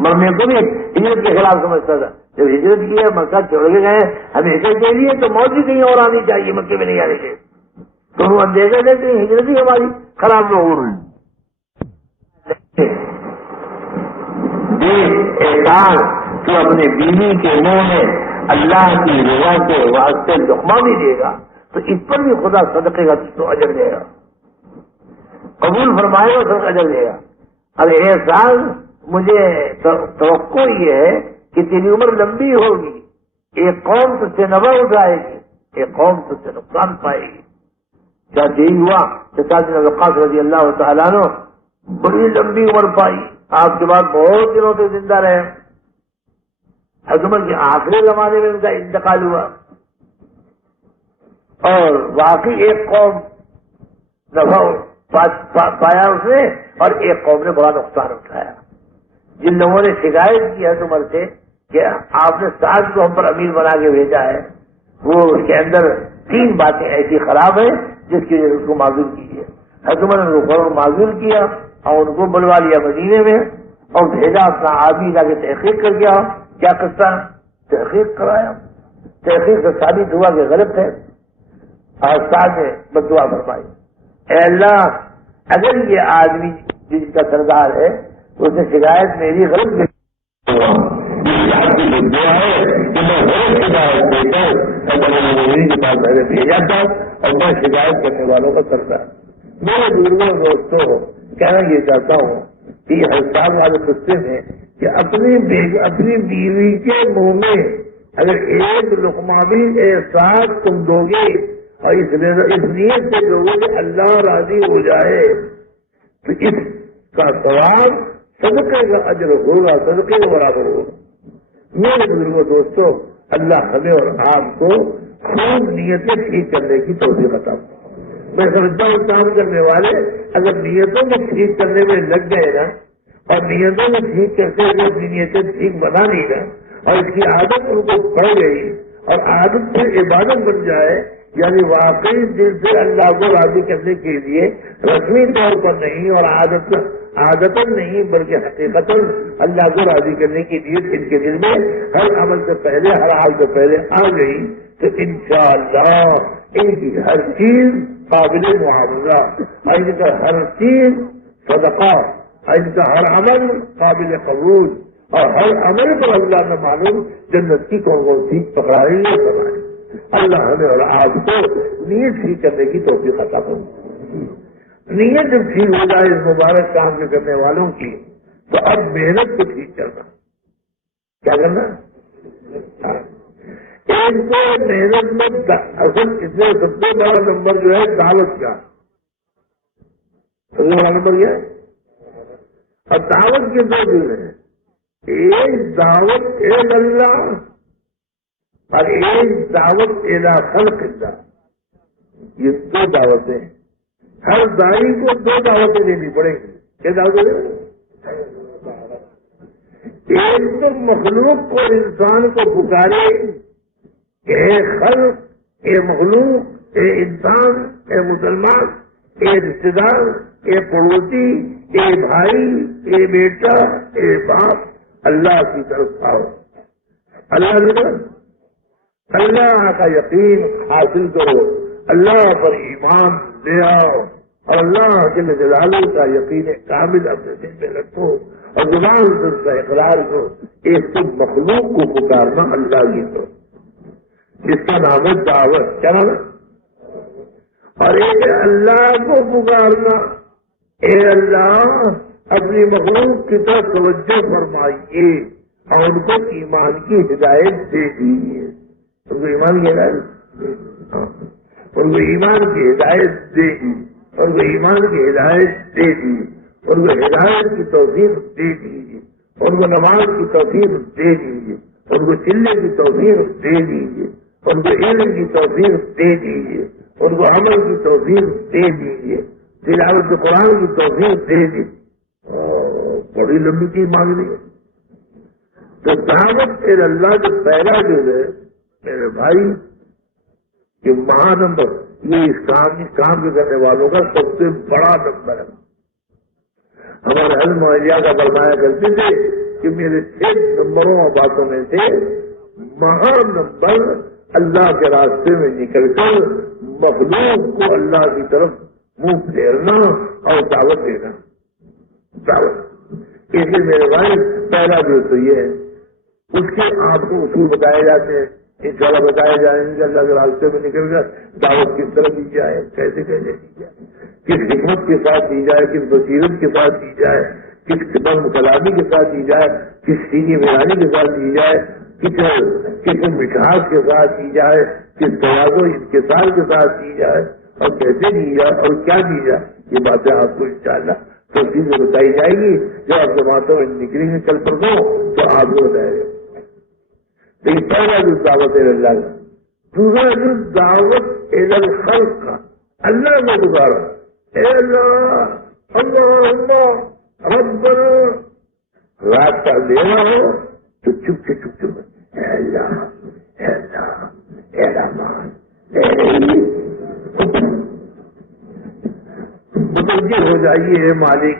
مرنے کو بھی ہجرت کے خلاف سمجھتا تھا۔ جب ہجرت کی ہے، مکہ چھوڑ کے گئے ہمیشہ کے لیے، تو موت بھی کہیں اور آنی چاہیے، مکے میں نہیں آنے کے، تو وہ اندیشہ دیتے ہجرت ہی ہماری خراب نہ ہو رہی۔ احسان تو اپنے بیوی کے منہ میں اللہ کی رضا کے واسطے لقمہ بھی دے گا تو اس پر بھی خدا صدقے کا تو اجر دے گا، قبول فرمائے گا، سب اجر دے گا۔ اب احسان مجھے توقع یہ ہے کہ تیری عمر لمبی ہوگی، ایک قوم تجھ سے نفع اٹھائے گی، ایک قوم تجھ سے نقصان پائے گی۔ کیا یہی ہوا کہ سعد بن وقاص رضی اللہ تعالیٰ عنہ بڑی لمبی عمر پائی، آپ کے بعد بہت دنوں تک زندہ رہے، حکومت کے آخری زمانے میں ان کا انتقال ہوا، اور واقعی ایک قوم نفع پایا اس نے اور ایک قوم نے بڑا نقصان اٹھایا۔ جن لوگوں نے شکایت کی ہے عمر سے کہ آپ نے سعد کو ہم پر امیر بنا کے بھیجا ہے، وہ اس کے اندر 3 باتیں ایسی خراب ہیں جس کی وجہ سے اس کو معذور کیجیے۔ حکومت نے ان کو معذور کیا اور ان کو بلوا لیا مدینے میں اور بھیجا اپنا آدمی لا کے تحقیق کر گیا۔ کیا قصہ؟ تحقیق کرایا، تحقیق سے ثابت ہوا کہ غلط ہے، اور سعد نے بددعا فرمائی، اے اللہ اگر یہ آدمی جس کا سردار ہے اس نے شکایت میری غلط کی کے پاس میں نے بھیجا تھا اور میں شکایت کرنے والوں کا سردار۔ میرے بزرگوں دوستوں کہنا یہ چاہتا ہوں کہ ہر سال والے قصے میں کہ اپنی بیوی کے منہ میں اگر ایک لقمہ بھی احساس تم دو گے اور اس نیت سے دو گے کہ اللہ راضی ہو جائے تو اس کا ثواب صدقے کا اجر ہوگا، صدقے کے برابر ہوگا۔ میرے بزرگوں دوستوں، اللہ ہمیں اور آپ کو خوب نیتیں ٹھیک کرنے کی توفیق عطا فرمائے۔ میں سمجھتا ہوں کام کرنے والے اگر نیتوں میں ٹھیک کرنے میں لگ گئے نا اور نیتوں میں ٹھیک کرتے ہوئے اپنی نیتیں ٹھیک بنا لی نا اور اس کی عادت ان کو پڑ گئی اور عادت سے عبادت بن جائے، یعنی واقعی دل سے اللہ کو راضی کرنے کے لیے رسمی طور پر نہیں اور عادتاً نہیں بلکہ حقیقتاً اللہ کو راضی کرنے کی نیت ان کے دل میں ہر عمل سے پہلے، ہر حال سے پہلے آ گئی تو انشاءاللہ ان کی ہر چیز قابل معاوضہ، ان کا ہر چیز صدقہ، ان کا ہر عمل قابل قبول، اور ہر عمل پر اللہ نہ معلوم جنت کی کون سی پکڑائی یا سنائی۔ اللہ ہمیں اور آپ کو نیت ٹھیک کرنے کی توفیق عطا فرمائے۔ نیت جب ٹھیک ہو جائے اس مبارک کام کے کرنے والوں کی تو اب محنت کو ٹھیک کرنا، کیا کرنا؟ ایک تو محنت میں اصل اس میں سب سے بڑا نمبر جو ہے دعوت کا، سب سے بڑا نمبر کیا ہے؟ اور دعوت کے 2 دل ہیں، ایک دعوت اللہ اور ایک دعوت الی خلق اللہ۔ یہ 2 دعوتیں ہیں، ہر دائی کو 2 دعوتیں دینی پڑیں گی۔ کیا دعوتیں دیں؟ ایک تو مخلوق کو، انسان کو پکارے کہ اے خلق، اے مخلوق، اے انسان، اے مسلمان، اے رشتے دار، اے پڑوسی، اے بھائی، اے بیٹا، اے باپ، اللہ کی طرف آؤ، اللہ کی طرف، اللہ کا یقین حاصل کرو، اللہ پر ایمان لے آؤ اور اللہ کے جلالہ کا یقین کامل اپنے دل میں رکھو اور زبان سے اس کا اقرار کرو۔ ایک تو مخلوق کو پکارنا اللہ کی طرف، جس کا نام ہے دعوت، کیا نام ہے؟ اور ایک اللہ کو پکارنا، اے اللہ اپنی مخلوق کی طرف توجہ فرمائیے اور ان کو ایمان کی ہدایت دے دیجیے، ان کو ایمان کی ہدایت، ان کو ایمان کی ہدایت دے دی، ان کو ایمان کی ہدایت دے دی، ان کو ہدایت کی توفیق دے دیجیے، ان کو نماز کی توفیق دے دیجیے، ان کو چلنے کی توفیق دے دیجیے، ان کو علم کی توفیق دے دیجیے، ان کو عمل کی توفیق دے دیجیے، تلاوت قرآن کی توفیق دے دیجیے۔ بڑی لمبی چیز مانگنی ہے تو دعوت اللہ جو پہلا جو ہے میرے بھائی کہ مہا نمبر، یہ اس کام کے کرنے والوں کا سب سے بڑا نمبر ہے۔ ہمارے حضرت معاویہ کا فرمایا کرتے تھے کہ میرے 6 نمبروں اور باتوں میں سے مہا نمبر اللہ کے راستے میں نکل کر مخلوق کو اللہ کی طرف منہ پھیرنا اور دعوت دینا، دعوت۔ اس لیے میرے بھائی پہلا جو تو یہ ہے، اس کے آپ کو اصول بتائے جاتے ہیں، انشاءاللہ بتائے جائیں گے۔ اللہ کے راستے میں نکل کر دعوت کس طرح دی جائے، کیسے کیسے دی جائے، کس حکمت کے ساتھ دی جائے، کس بصیرت کے ساتھ دی جائے، کس قدم کلامی کے ساتھ دی جائے، کس چیز کی کے ساتھ کی جائے، کس مٹھاس کے ساتھ کی جائے، کس توازو انکسار کے ساتھ کی جائے، اور کیسے کی جائے اور کیا کی جائے، یہ باتیں آپ کو انشاءاللہ تفصیل سے بتائی جائے گی. جب آپ جماعتوں میں نکلیں گے کل پرسوں تو آپ کو بتائے گا. لیکن پہلا جو دعوت اللہ کا، دوسرا جو دعوت الخلق کا، اللہ کو گزارا، اے اللہ اللہ ربنا، رات کا لینا ہو تو چپ کے چپ چپ اے اللہ اے اللہ اے رحمان اے رحیم، متوجہ ہو جائیے. اے مالک،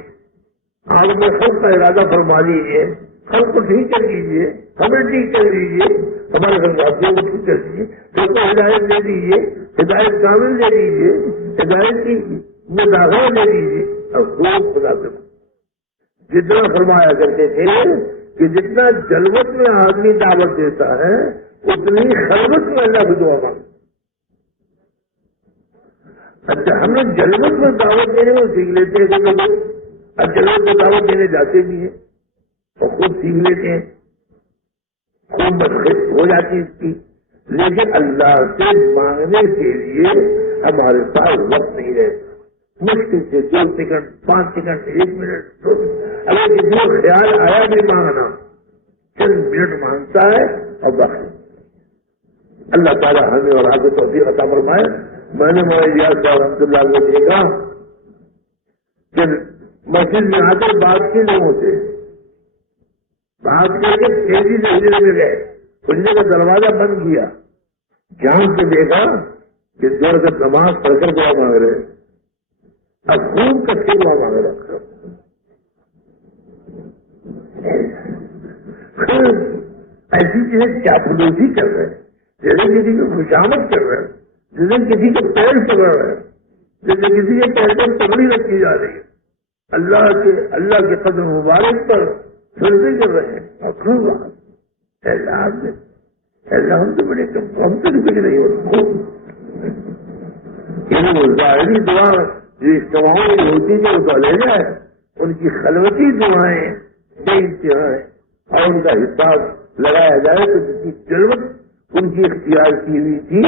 آپ نے خود کا ارادہ فرما لیجیے، خود کو ٹھیک کر لیجیے، ہمیں ٹھیک کر لیجیے، ہمارے گھر والوں کو ٹھیک کر دیجیے، سب کو ہدایت دے دیجیے، ہدایت کامل دے دیجیے، ہدایت کی میں داخلہ دے دیجیے. اور خوب خدا سے جتنا فرمایا کرتے تھے کہ جتنا جلوت میں آدمی دعوت دیتا ہے اتنی خلوت میں اللہ کو دعا مانگتا. اچھا، ہم لوگ جلوت میں دعوت دینے کو سیکھ لیتے ہیں کہ لوگ اب جلوت میں دعوت دینے جاتے بھی ہیں اور خود سیکھ لیتے ہیں، خوب مشق ہو جاتی ہے اس کی، لیکن اللہ سے مانگنے کے لیے ہمارے پاس وقت نہیں رہتا. مشکل سے 2 سیکنڈ 5 سیکنڈ 1 منٹ، اگر کسی کو خیال آیا بھی مانگنا چند منٹ مانگتا ہے اور باقی اللہ تعالیٰ ہمیں اور آپ کو توفیق عطا فرمائے. میں نے مولانا ریاض صاحب رحمۃ اللہ کو دیکھا کہ مسجد میں آ کر بات کی لوگوں سے بات کر کے تیزی سے حجرے میں گئے، حجرے کا دروازہ بند کیا، جان سے دیکھا کہ دور کا نماز پڑھ کر دعا مانگ رہے، اب خوب کچھ دعا مانگ رہا. ایسی چیزیں چاپلوسی کر رہے ہیں، جیسے کسی کو خوشامد کر رہے ہیں، جیسے کسی کے پیر پکڑ رہے ہیں، جیسے کسی کے پیر پر پگڑی رکھی جا رہی ہے، اللہ کے قدر مبارک پر سجدے کر رہے ہیں. اور خوب اللہ ہم سے بڑے ہم سے بھی کچھ نہیں ہوتا. خوب ظاہری دعا جو اجتماعوں میں ہوتی ہے وہ تو لے جائے، ان کی خلوتی دعائیں بے انتہا ہیں اور ان کا حساب لگایا جائے تو جتنی ضرورت ان کی اختیار کی ہوئی تھی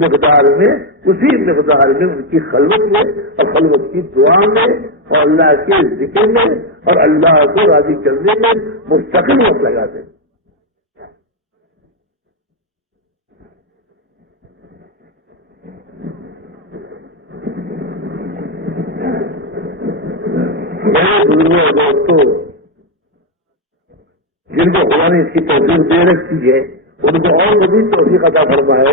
مقدار میں، اسی مقدار میں ان کی خلوت میں اور خلوت کی دعا میں اور اللہ کے ذکر میں اور اللہ کو راضی کرنے میں مستقل وقت لگاتے ہیں. میرے بزرگوں اور دوستوں، جن کو خدا نے اس کی توفیق دے رکھی ہے ان کو اور مزید توفیق عطا فرمائے،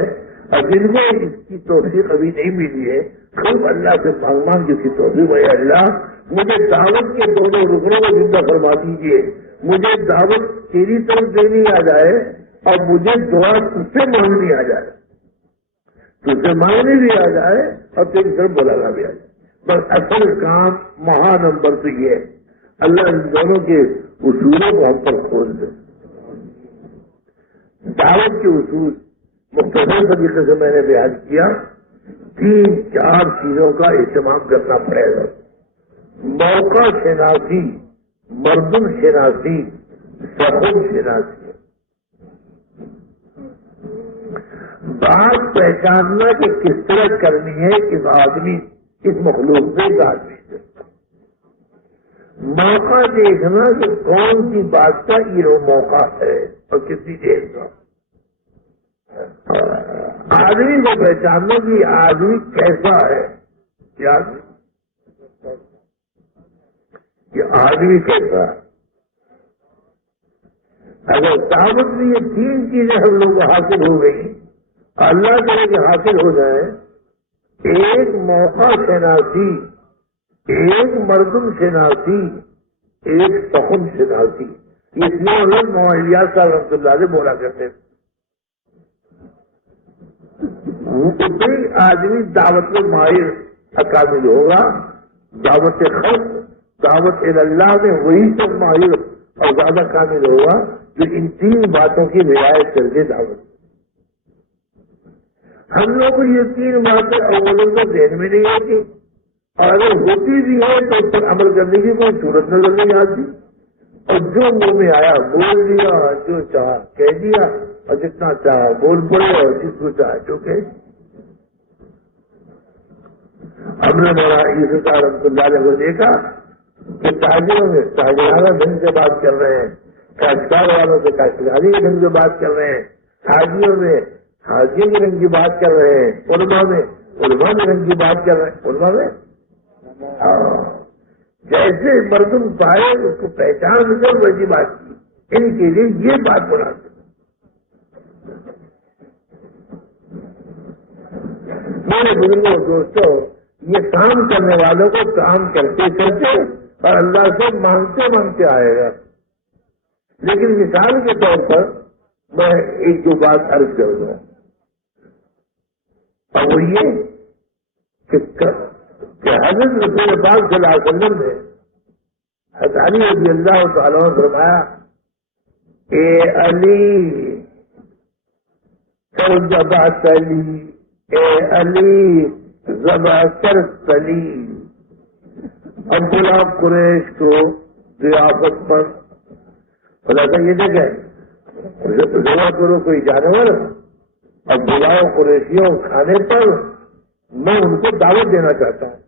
اور جن کو اس کی توفیق ابھی نہیں ملی ہے خوب اللہ سے مانگ کی توفیق ہے. اللہ مجھے دعوت کے دونوں رکنوں کو زندہ فرما دیجیے، مجھے دعوت تیری طرف دینی آ جائے اور مجھے دعا تجھ سے مانگنی آ جائے، تجھ سے مانگنی بھی آ جائے اور تیری طرف بلانا بھی آ جائے. بس اصل کام مہا نمبر تو یہ ہے، اللہ ان دونوں کے اصولوں کو ہم پر کھول دے. دعوت کے اصول مختصر طریقے سے میں نے بیان کیا. 3-4 چیزوں کا اہتمام کرنا پڑے گا: موقع شناسی، مردم شناسی، سخن شناسی. بات پہچاننا کہ کس طرح کرنی ہے اس آدمی، اس مخلوق سے اس آدمی سے. موقع دیکھنا کہ کون سی بات کا یہ موقع ہے اور کتنی دیر کا. آدمی کو پہچاننا کہ آدمی کیسا ہے، یہ آدمی کیسا ہے. اگر دعوت میں یہ 3 چیزیں ہم لوگ کو حاصل ہو گئی، اللہ کرے کہ حاصل ہو جائے: ایک موقع شناسی، ایک مردم شناسی، ایک سخن شناسی. اس میں ہم لوگ مولانا صاحب رحمۃ اللہ سے بولا کرتے تھے. اتنی آدمی دعوت میں ماہر کامل ہوگا، دعوت خلق، دعوت اللہ میں وہی سب ماہر اور زیادہ کامل ہوگا جو ان 3 باتوں کی رعایت کر کے دعوت. ہم لوگ کو یہ 3 باتیں اولوں کو ذہن میں نہیں آتی، اور اگر ہوتی بھی ہے تو اس پر عمل کرنے کی کوئی صورت نظر نہیں آتی. اور جو منہ میں آیا بول دیا، جو چاہا کہہ دیا، اور جتنا چاہا بول پڑے، اور جس کو چاہا جو کہے۔ ہم نے مولانا یوسف صاحب رحمۃ اللہ علیہ کو دیکھا کہ تاجروں میں تاجرانہ ڈھنگ سے بات کر رہے ہیں، کاشتکار والوں سے کاشتکاری کے ڈھنگ سے بات کر رہے ہیں، حاجیوں میں حاجیوں کے ڈھنگ کی بات کر رہے ہیں، علماء میں علماء کے ڈھنگ کی بات کر رہے ہیں، علماء میں جیسے مردم پائے اس کو پہچان کر ویسی بات کی۔ ان کے لیے یہ بات بناتے میرے بزرگوں دوستوں، یہ کام کرنے والوں کو کام کرتے کرتے اور اللہ سے مانگتے مانگتے آئے گا۔ لیکن مثال کے طور پر میں ایک جو بات عرض کر دوں، اور وہ یہ کہ حضرت رسول پاک صلی اللہ علیہ وسلم نے حضرت علی رضی اللہ تعالیٰ عنہ فرمایا، اے علی کر ذبح تلی، اے علی ذبح کر تلی۔ اب بلا قریش کو ضیافت پر، خدا کا یہ جگہ ذبح کرو کوئی جانور، اب بلاؤ قریشیوں کھانے پر، میں ان کو دعوت دینا چاہتا ہوں۔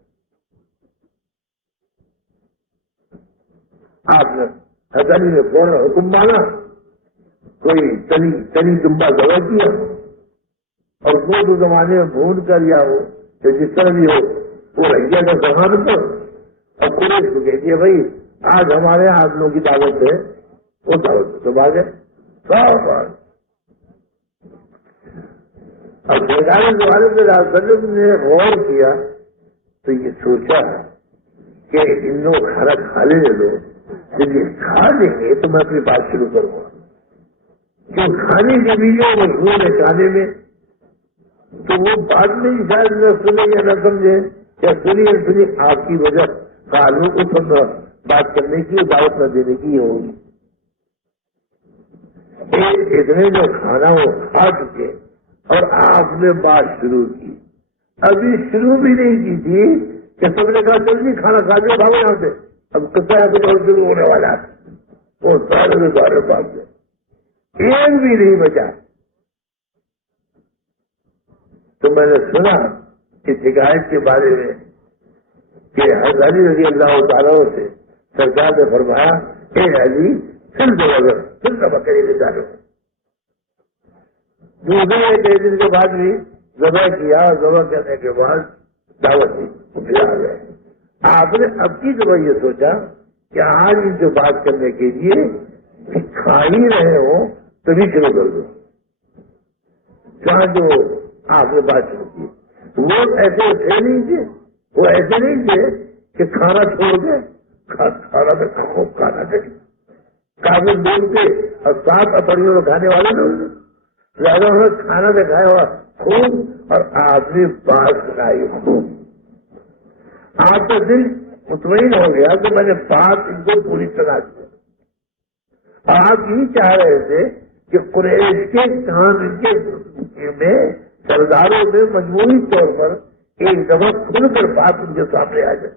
آپ نے حضرت علی نے فوراً حکم مانا، کوئی تنی دمبا ذبح کیا، اور وہ زمانے میں بھون کر یا ہو یا جس طرح بھی ہو وہ رہ گیا تھا سامان پر، اور قریش کو کہہ دیا بھائی آج ہمارے آدمیوں کی دعوت ہے، وہ دعوت تو آ گئے سب آج۔ اب سرکار دوبارے سے وسلم نے غور کیا تو یہ سوچا کہ ان لوگ کھانا کھا لینے دو، جب یہ کھا لیں گے تو میں اپنی بات شروع کروں گا، جو کھانے کے لیے مشہور ہے کھانے میں، تو وہ بعد میں شاید نہ سنے یا نہ سمجھے، یا سنی آپ کی وجہ خالوں کو بات کرنے کی دعوت نہ دینے کی ہوگی۔ اتنے جو کھانا وہ کھا چکے اور آپ نے بات شروع کی، ابھی شروع بھی نہیں کی تھی کہ سب نے کہا چل جی کھانا کھا دیا بھاگو یہاں سے، اب کتا ہے کچھ اور شروع ہونے والا ہے، وہ سارے بات سے ایک بھی نہیں بچا۔ تو میں نے سنا اس حکایت کے بارے میں کہ حضرت علی رضی اللہ تعالیٰ سے سرکار نے فرمایا، اے علی پھر ذبح کرے لے جانے، دوسرے ایک دن کے بعد بھی ذبح کیا، ذبح کرنے کے بعد دعوت دی، پھر آ گئے۔ آپ نے اب کی دفعہ یہ سوچا کہ آج ان سے بات کرنے کے لیے کھا ہی رہے ہوں تبھی شروع کر دو، جہاں جو آپ نے بات شروع کی۔ وہ ایسے تھے نہیں تھے، وہ ایسے نہیں تھے کہ کھانا چھوڑ دے، کھانا تو خوب کھانا چاہیے، کافی بولتے اور ساتھ اپنیوں میں کھانے والے لوگ زیادہ انہوں نے کھانا دکھایا ہوا خوب، اور آپ نے بات سنائی خوب۔ آپ کا دل مطمئن ہو گیا کہ میں نے بات ان کو پوری سنا دی۔ آپ یہ چاہ رہے تھے کہ قریش کے کام کے میں سرداروں میں مجموعی طور پر ایک دفعہ کھل کر بات ان کے سامنے آ جائے۔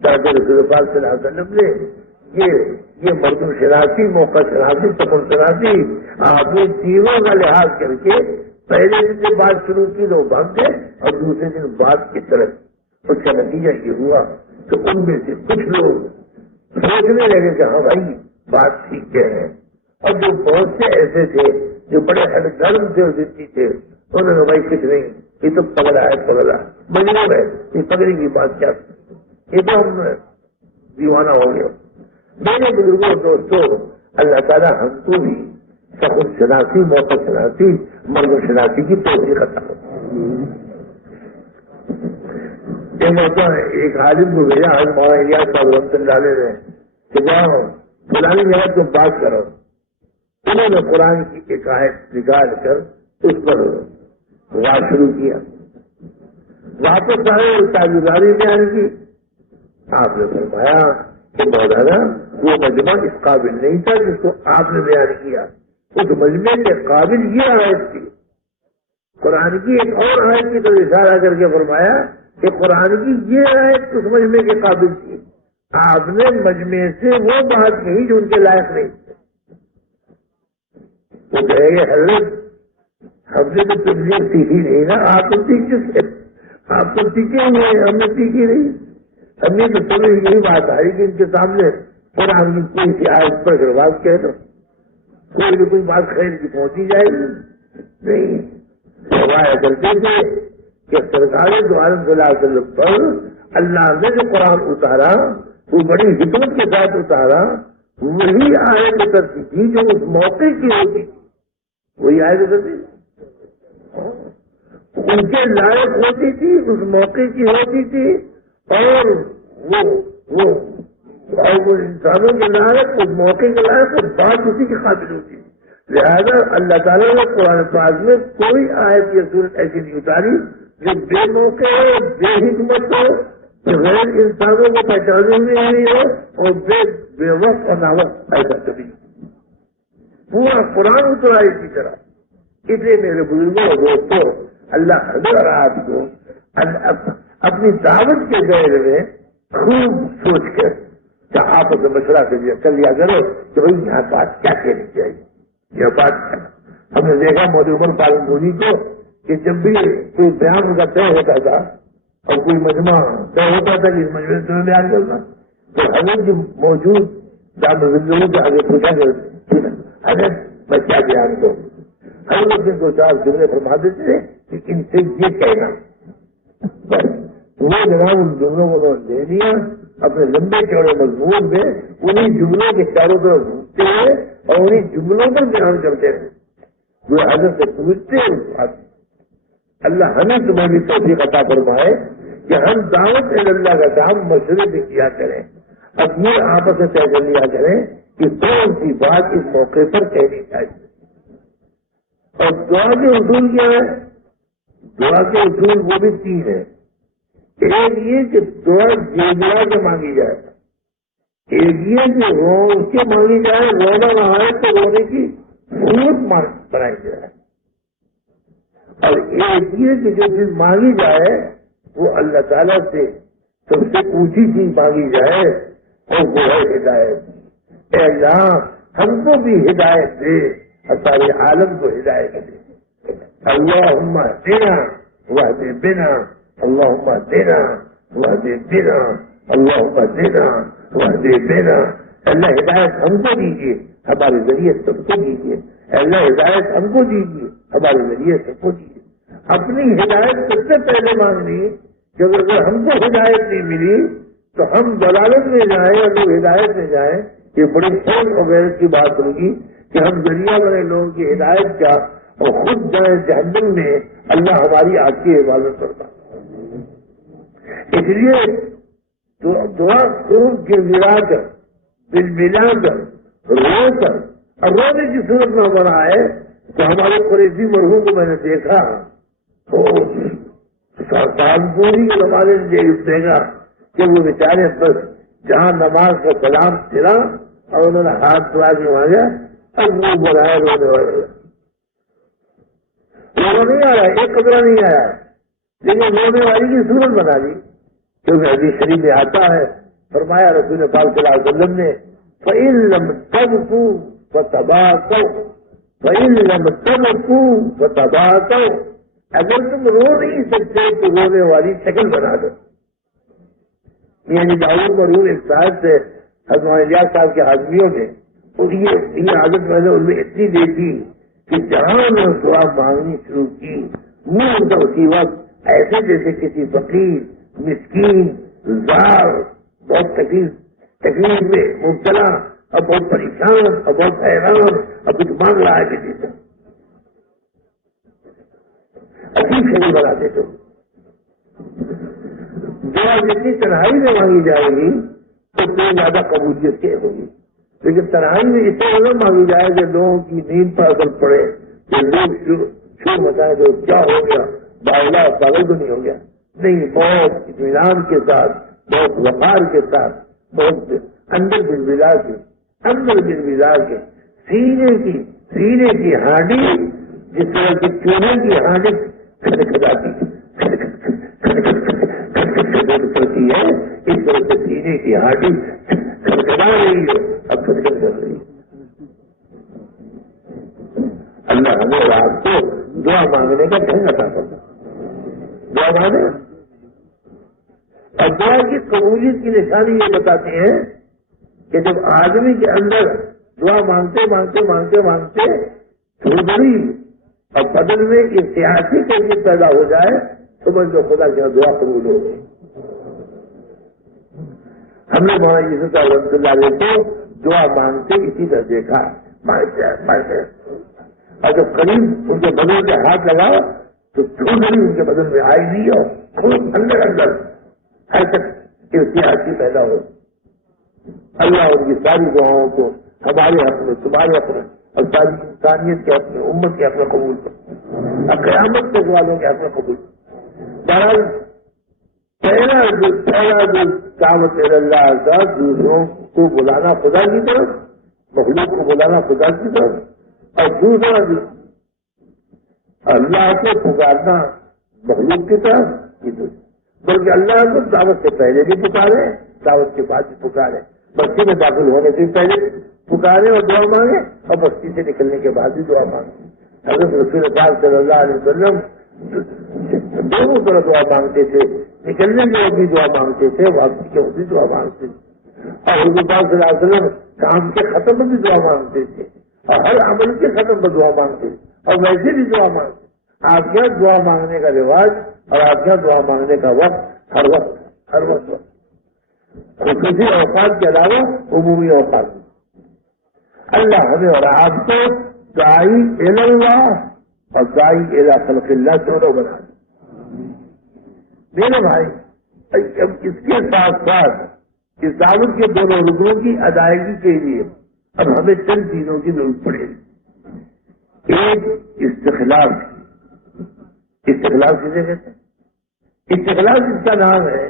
تاکہ رسول پاک صلی اللہ علیہ وسلم نے یہ مردم شناسی، موقع شناسی، سفر شناسی، آپ نے تینوں کا لحاظ کر کے پہلے دن سے بات شروع کی تو بھاگ گئے، اور دوسرے دن بات کی طرف اس کا نتیجہ یہ ہوا کہ ان میں سے کچھ لوگ سوچنے لگے کہ ہاں بھائی بات ٹھیک ہے، اور جو بہت سے ایسے تھے جو بڑے ہر گرم سے ضدی تھے، انہوں نے بھائی کچھ نہیں، یہ تو پگڑا ہے، پگڑا مجبور ہے، یہ پگڑی کی بات کیا، یہ تو ہم دیوانہ ہو گیا۔ میرے بزرگوں دوستوں، اللہ تعالیٰ ہم کو بھی سفر شناسی، موقع شناسی، مرد شناسی کی توفیق عطا کرے۔ ایک مرتبہ ایک عالم کو بھیجا حضرت مولانا الیاس صاحب رحمۃ اللہ علیہ نے کہ جاؤ فلانی جگہ تم بات کرو۔ انہوں نے قرآن کی ایک آیت نکال کر اس پر بات شروع کیا، واپس آئے تاجداری بیان کی۔ آپ نے فرمایا کہ مولانا وہ مجمع اس قابل نہیں تھا جس کو آپ نے بیان کیا، اس مجمع کے قابل یہ آیت تھی۔ قرآن کی ایک اور آیت کی طرف اشارہ کر کے فرمایا کہ قرآن کی یہ آیت اس مجمع کے قابل تھی، آپ نے مجمع سے وہ بات کہی جو ان کے لائق نہیں تھے. وہ کہے گے حضرت ہم نے تو تبلیغ سیکھی نہیں نا, آپ تو سیکھ چکے, آپ تو سیکھے ہوئے, ہم نے سیکھی نہیں. ہم نے تو سمجھ یہی بات آئی کہ ان کے سامنے قرآن کی کوئی سی آیت پر بات کہہ دو, کوئی بھی کوئی بات خیر کی پہنچی جائے گی نہیں. فرمایا کرتے تھے کہ سرکار دو عالم صلی اللہ علیہ وسلم پر اللہ نے جو قرآن اتارا وہ بڑی حکمت کے ساتھ اتارا, وہی آیت اترتی تھی جو اس موقع کی ہوتی تھی, وہی آیت اترتی ان کے لائق ہوتی تھی, اس موقع کی ہوتی تھی, اور وہ انسانوں کے لائق, اس موقع کے لائق, اور بات اسی کی خاطر ہوتی تھی. لہذا اللہ تعالیٰ نے قرآن پاک میں کوئی آیت یا صورت ایسی نہیں اتاری جو بے موقع ہو, بے حکمت ہو, غیر انسانوں کو پہچانے ہوئی ہو, اور بے وقت اور ناوقت ایسا کبھی. پورا قرآن اترا اسی طرح. اسے میرے بزرگوں اور دوستوں, اللہ حضرت آپ کو اپنی دعوت کے دائرے میں خوب سوچ کر آپ سے مشورہ کر لیا کرو کہ بھائی یہاں بات کیا کہنی چاہیے. یہ بات ہم نے دیکھا مودی عمر پالن پوری کو کہ جب بھی کوئی بیان کا طے ہوتا تھا اور کوئی مجمع طے ہوتا تھا کہ اس مجمے سے بیان کرنا, تو حضرت جو موجود دامن زندگی کے آگے پوچھا کرتے حضرت میں کیا بیان کروں. حضرت نے دو چار جملے فرما دیتے تھے کہ ان سے یہ کہنا, بس وہ جناب ان جملوں کو دے دیا اپنے لمبے چوڑے مضمون میں, انہیں جملوں کے چاروں طرف گھومتے ہیں اور انہیں جملوں پر بیان کرتے ہیں جو حضرت سے پوچھتے ہیں. اللہ ہمیں تمہیں بھی توفیق عطا فرمائے کہ ہم دعوت اللہ کا کام مشورے سے کیا کریں, اپنے آپس میں طے کر لیا کریں کہ کون سی بات اس موقع پر کہنی چاہیے. اور دعا کے اصول کیا ہے؟ دعا کے اصول وہ بھی تین ہیں. ایک یہ کہ دعا گڑگڑا کے مانگی جائے, ایک یہ کہ اس کے مانگی جائے, رونا نہ آئے تو رونے کی ضرورت بنائی جائے, اور ایک یہ کہ جو چیز مانگی جائے وہ اللہ تعالیٰ سے سب سے اونچی چیز مانگی جائے, اور وہ ہے ہدایت. اے اللہ ہم کو بھی ہدایت دے اور سارے عالم کو ہدایت دے. اللہم اہدنا واہد بنا, اللہم اہدنا واہد بنا, اللہم اہدنا واہد بنا. اللہ ہدایت ہم کو دیجیے, ہمارے ذریعے سب کو دیجیے. اللہ ہدایت ہم کو دیجیے, ہمارے ذریعے سب کو دیجیے. اپنی ہدایت سب سے پہلے مانگنی کہ اگر ہم کو ہدایت نہیں ملی تو ہم ضلالت میں جائیں اور لوگ ہدایت میں جائیں. یہ بڑی فون وغیرہ کی بات ہوگی کہ ہم ذریعہ بنے لوگوں کی ہدایت کا اور خود جائیں جہنم میں. اللہ ہماری آپ کی حفاظت کرتا. اس لیے دعا خوب گر گرا کر, دل ملا کر, رو کر, اور رونے کی صورت میں بنا ہے. تو ہمارے قریشی مرحوم کو میں نے دیکھا پوری ہمارے دے گا کہ وہ بیچارے بس جہاں نماز کا سلام پھرا اور انہوں نے ہاتھ پڑا کے مانگا, اب وہ بلایا رونے والا. رونا نہیں آیا, ایک قطرہ نہیں آیا, لیکن رونے والی کی صورت بنا لی. کیونکہ حدیث شریف میں آتا ہے, فرمایا رسول پاک صلی اللہ علیہ وسلم نے فَإِن لَمْ تَبْكُوا فَتَبَاكَوْا, فَإِن لَمْ تَبْكُوا فَتَبَاكَوْا. اگر تم رو نہیں سکتے تو رونے والی شکل بنا دو. یعنی داؤد مرحوم ایک صاحب سے حضرت الیاس صاحب کے آدمیوں نے یہ عادت میں نے ان میں اتنی دیکھی کہ جہاں نے دعا مانگنی شروع کی منہ ان کا اسی وقت ایسے جیسے کسی فقیر, مسکین, زار, بہت تکلیف میں مبتلا اور بہت پریشان اور بہت حیران اور کچھ مانگ رہا ہے کسی سے. عجیب شکل بناتے تو دعا جتنی تنہائی میں مانگی جائے گی تو اتنی زیادہ قبولیت کی ہوگی. لیکن تنہائی میں اتنا نہ مانگی جائے کہ لوگوں کی نیند پر اثر پڑے کہ لوگ شور بتائیں تو کیا ہو گیا, باولا پاگل تو نہیں ہو گیا. نہیں, بہت اطمینان کے ساتھ, بہت وقار کے ساتھ, بہت اندر بل کے سینے کی ہانڈی جس طرح کی چوہے کی ہانڈی کھٹکھٹاتی کرتی ہے, اس طرح سے سینے شیشے کی ہاڈی کھڑکھڑا رہی ہے، اب کھڑکڑ کر رہی ہے۔ اللہ ہمیں اور آپ کو دعا مانگنے کا ڈھنگ عطا کرتا، دعا مانگے۔ اور دعا کی قبولیت کی نشانی یہ بتاتی ہے کہ جب آدمی کے اندر دعا مانگتے مانگتے مانگتے مانگتے تھوڑی بڑی اور بدن میں احتیاطی کیفیت پیدا ہو جائے، سمجھ لو خدا کی دعا قبول ہو گئی۔ ہم نے مولانا یوسف رحمۃ اللہ علیہ کو دعا مانگتے اسی طرح دیکھا، مانگتے اور جب قریب ان کے بدن پہ ہاتھ لگاؤ تو تھوڑی ان کے بدن میں آئی نہیں اور خوب اندر اندر حرکت احتیاطی پیدا ہو۔ اللہ ان کی ساری دعاؤں کو ہمارے حق میں، تمہارے حق میں اور ساری انسانیت کے حق میں، امت کے حق میں قبول کر، اور قیامت تک والوں کے حق میں قبول کر۔ بہرحال پہلا جو دعوت اللہ کا دوسروں کو بلانا خدا کی طرف، مخلوق کو بلانا خدا کی طرف، اور دوسرا اللہ کو پکارنا مخلوق کی طرف، بلکہ اللہ کو دعوت سے پہلے بھی پکارے، دعوت کے بعد بھی پکارے، بستی میں داخل ہونے سے پہلے پکارے اور دعا مانگے، اور بستی سے نکلنے کے بعد بھی دعا مانگے۔ حضرت رسول پاک صلی اللہ علیہ وسلم دونوں طرح دعا مانگتے تھے، نکلنے میں بھی دعا مانگتے تھے، واپسی کے بھی دعا مانگتے تھے، اور حضور پاک صلی اللہ علیہ وسلم کام کے ختم میں بھی دعا مانگتے تھے، اور ہر عمل کے ختم پر دعا مانگتے تھے، اور ویسے بھی دعا مانگتے۔ آپ کے دعا مانگنے کا رواج اور آپ کے دعا مانگنے کا وقت ہر وقت خصوصی اوقات کے علاوہ عمومی اوقات۔ اللہ ہمیں اور آپ کو داعی الی اللہ اور داعی الی خلق اللہ دونوں بنا دے۔ میرے بھائی، اب اس کے ساتھ ساتھ اس دعوت کے دونوں رکنوں کی ادائیگی کے لیے اب ہمیں چند چیزوں کی ضرورت پڑے گی۔ ایک استخلاص کسے کہتے ہیں؟ استخلاص اس کا نام ہے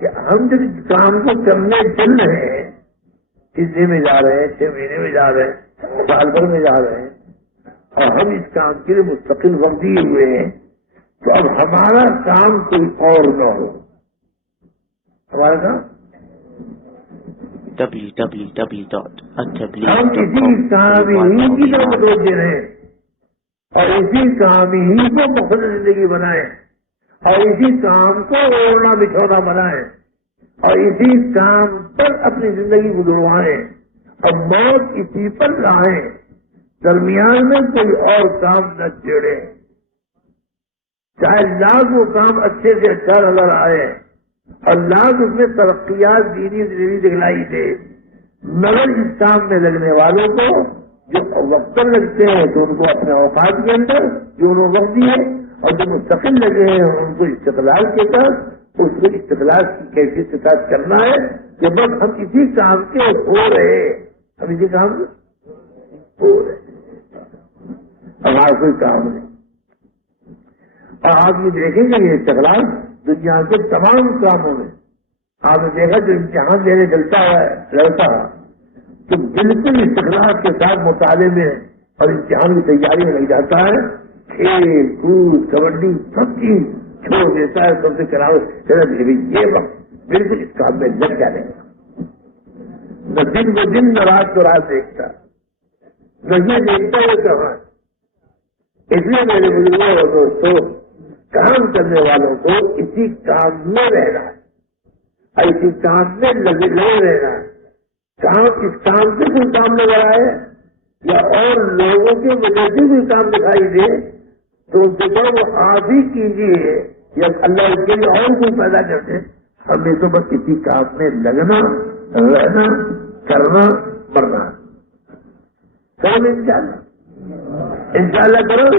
کہ ہم جب اس کام کو کرنے چل رہے ہیں، 3 دن میں جا رہے ہیں، 6 مہینے میں جا رہے ہیں، سال بھر میں جا رہے ہیں، اور ہم اس کام کے لیے مستقل وقت دیے ہوئے ہیں، تو اب ہمارا کام کوئی اور نہ ہو۔ ہمارا کام ہم اسی کام ہی کی طرف متوجہ رہیں اور اسی کام ہی کو مقصد زندگی بنائیں اور اسی کام کو اوڑھنا بچھونا بنائیں اور اسی کام پر اپنی زندگی گزروائیں اور موت اسی پر لائیں، درمیان میں کوئی اور کام نہ چھیڑیں، چاہے لاکھ وہ کام اچھے سے اچھا نظر آئے اور لاکھ اس میں ترقیات دینی دکھلائی دے، مگر اس کام میں لگنے والوں کو جو وقت لگتے ہیں تو ان کو اپنے اوقات کے اندر جو انہوں نے وقت دیے، اور جو مستقل لگے ہیں ان کو استقلال کے ساتھ اس کو استقلال کی کیفیت کے ساتھ کرنا ہے کہ بس ہم اسی کام کے ہو رہے، ہم اسی کام کے ہو رہے، ہمارا کوئی کام نہیں۔ اور آپ یہ دیکھیں گے یہ استقلال دنیا کے تمام کاموں میں آپ نے دیکھا جو امتحان دینے چلتا ہے لڑتا ہے تو بالکل استقلال کے ساتھ مطالعے میں اور امتحان کی تیاری میں لگ جاتا ہے، کھیل کود کبڈی سب چیز چھوڑ دیتا ہے، سب سے کراؤ یہ وقت بالکل اس کام میں لگ جانے کا، نہ دن وہ دن نہ رات کو رات دیکھتا، نہ یہ دیکھتا ہے کہاں۔ اس لیے میرے بزرگوں اور دوستوں، کام کرنے والوں کو اسی کام میں رہنا ہے اور اسی کام میں لگے رہنا ہے۔ کام اس کام سے کوئی کام نظر آئے یا اور لوگوں کی وجہ سے کوئی کام دکھائی دے تو ان سے کہو وہ آپ ہی کیجیے یا اللہ اس کے لیے اور کوئی پیدا کرتے، ہمیں تو بس کسی کام میں لگنا رہنا کرنا مرنا۔ کرو گے انشاءاللہ کرو گے،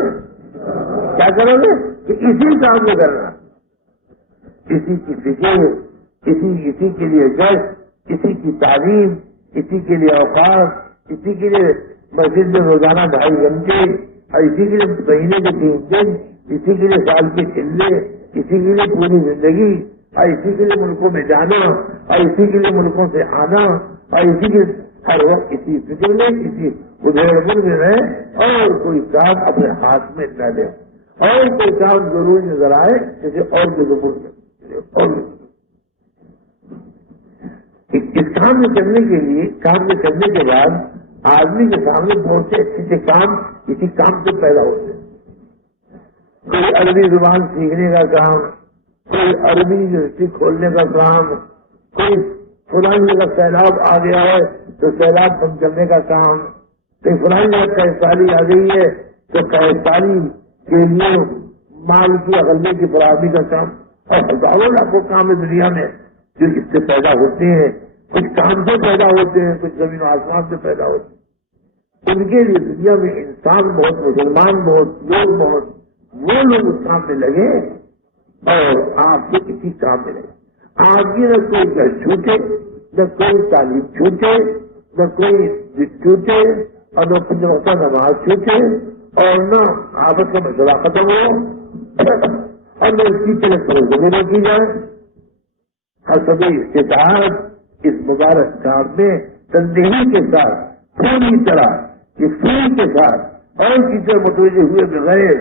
کیا کرو گے کہ اسی کام کو کرنا، اسی کی فکر، اسی کے لیے گشت، اسی کی تعلیم، اسی کے لیے اوقات، اسی کے لیے مسجد میں روزانہ 2.5 گھنٹے اور اسی کے لیے مہینے کے 3 دن، اسی کے لیے سال کے چلے، اسی کے لیے پوری زندگی اور اسی کے لیے ملکوں میں جانا اور اسی کے لیے ملکوں سے آنا اور اسی کے ہر وقت اسی فکر میں اسی ادھیڑ میں رہے اور کوئی کام اپنے ہاتھ میں نہ لے اور کوئی کام ضرور نظر آئے جیسے اور بھی ضرور اور کام کرنے کے بعد آدمی کے سامنے بہت سے اچھے کام کسی کام سے پیدا ہوتے ہیں. کوئی عربی زبان سیکھنے کا کام، کوئی عربی یونیورسٹی کھولنے کا کام، کوئی فلان جگہ سیلاب آ گیا ہے تو سیلاب بند کرنے کا کام، کوئی فلان جگہ قحط آ گئی ہے تو قحط کے لیے مال کی اغلے کی فراہمی کا کام، اور ہزاروں لاکھوں کام ہے دنیا میں جو اس سے پیدا ہوتے ہیں. کچھ کام سے پیدا ہوتے ہیں، کچھ زمین و آسمان سے پیدا ہوتے ہیں. ان کے لیے دنیا میں انسان بہت، مسلمان بہت، لوگ بہت، وہ لوگ اس کام میں لگے اور آپ کو کسی کام میں لگے. آپ کی نہ کوئی گھر چھوٹے، نہ کوئی تعلیم چھوٹے، نہ کوئی چھوٹے، اور نہ کچھ وقت نماز چھوٹے، اور نہ آپس کا مسئلہ ختم ہو، اور نہ اس کی طرف توجہ نہ کی جائے. اور سبھی استطاعت اس مبارک کام میں تندہی کے ساتھ پوری طرح اس پھول کے ساتھ اور کسی متوجہ ہوئے بغیر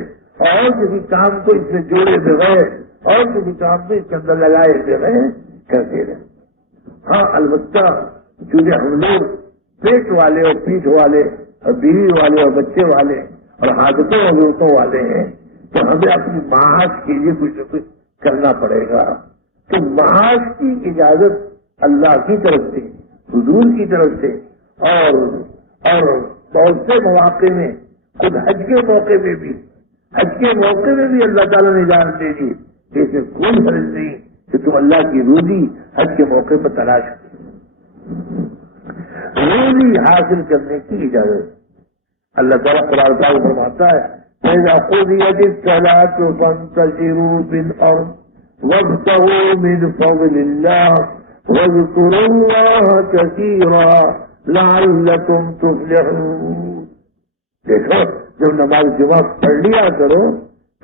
اور کسی کام کو اس میں جوڑے بغیر اور کسی کام کو اس کے اندر لگائے بغیر کرتے رہے. ہاں البتہ چونکہ ہم لوگ پیٹ والے اور پیٹھ والے اور بیوی والے اور بچے والے اور حاجتوں اور ضرورتوں والے ہیں تو ہمیں اپنی معاش کے لیے کچھ نہ کچھ کرنا پڑے گا. تو معاش کی اجازت اللہ کی طرف سے، حضور کی طرف سے، اور بہت سے مواقع میں، خود حج کے موقع میں بھی اللہ تعالیٰ نے اجازت دے دی کہ اسے کوئی فرض نہیں کہ تم اللہ کی روزی حج کے موقع پر تلاش کرو. روزی حاصل کرنے کی اجازت اللہ تعالیٰ قرآن پاک فرماتا ہے فَإِذَا قُضِيَتِ الصَّلَاةُ فَانتَشِرُوا فِي الْأَرْضِ وَابْتَغُوا مِنْ فَضْلِ اللَّهِ وَاذْكُرُوا اللَّهَ كَثِيرًا لَعَلَّكُمْ تُفْلِحُونَ. دیکھو جب نماز جمعہ پڑھ لیا کرو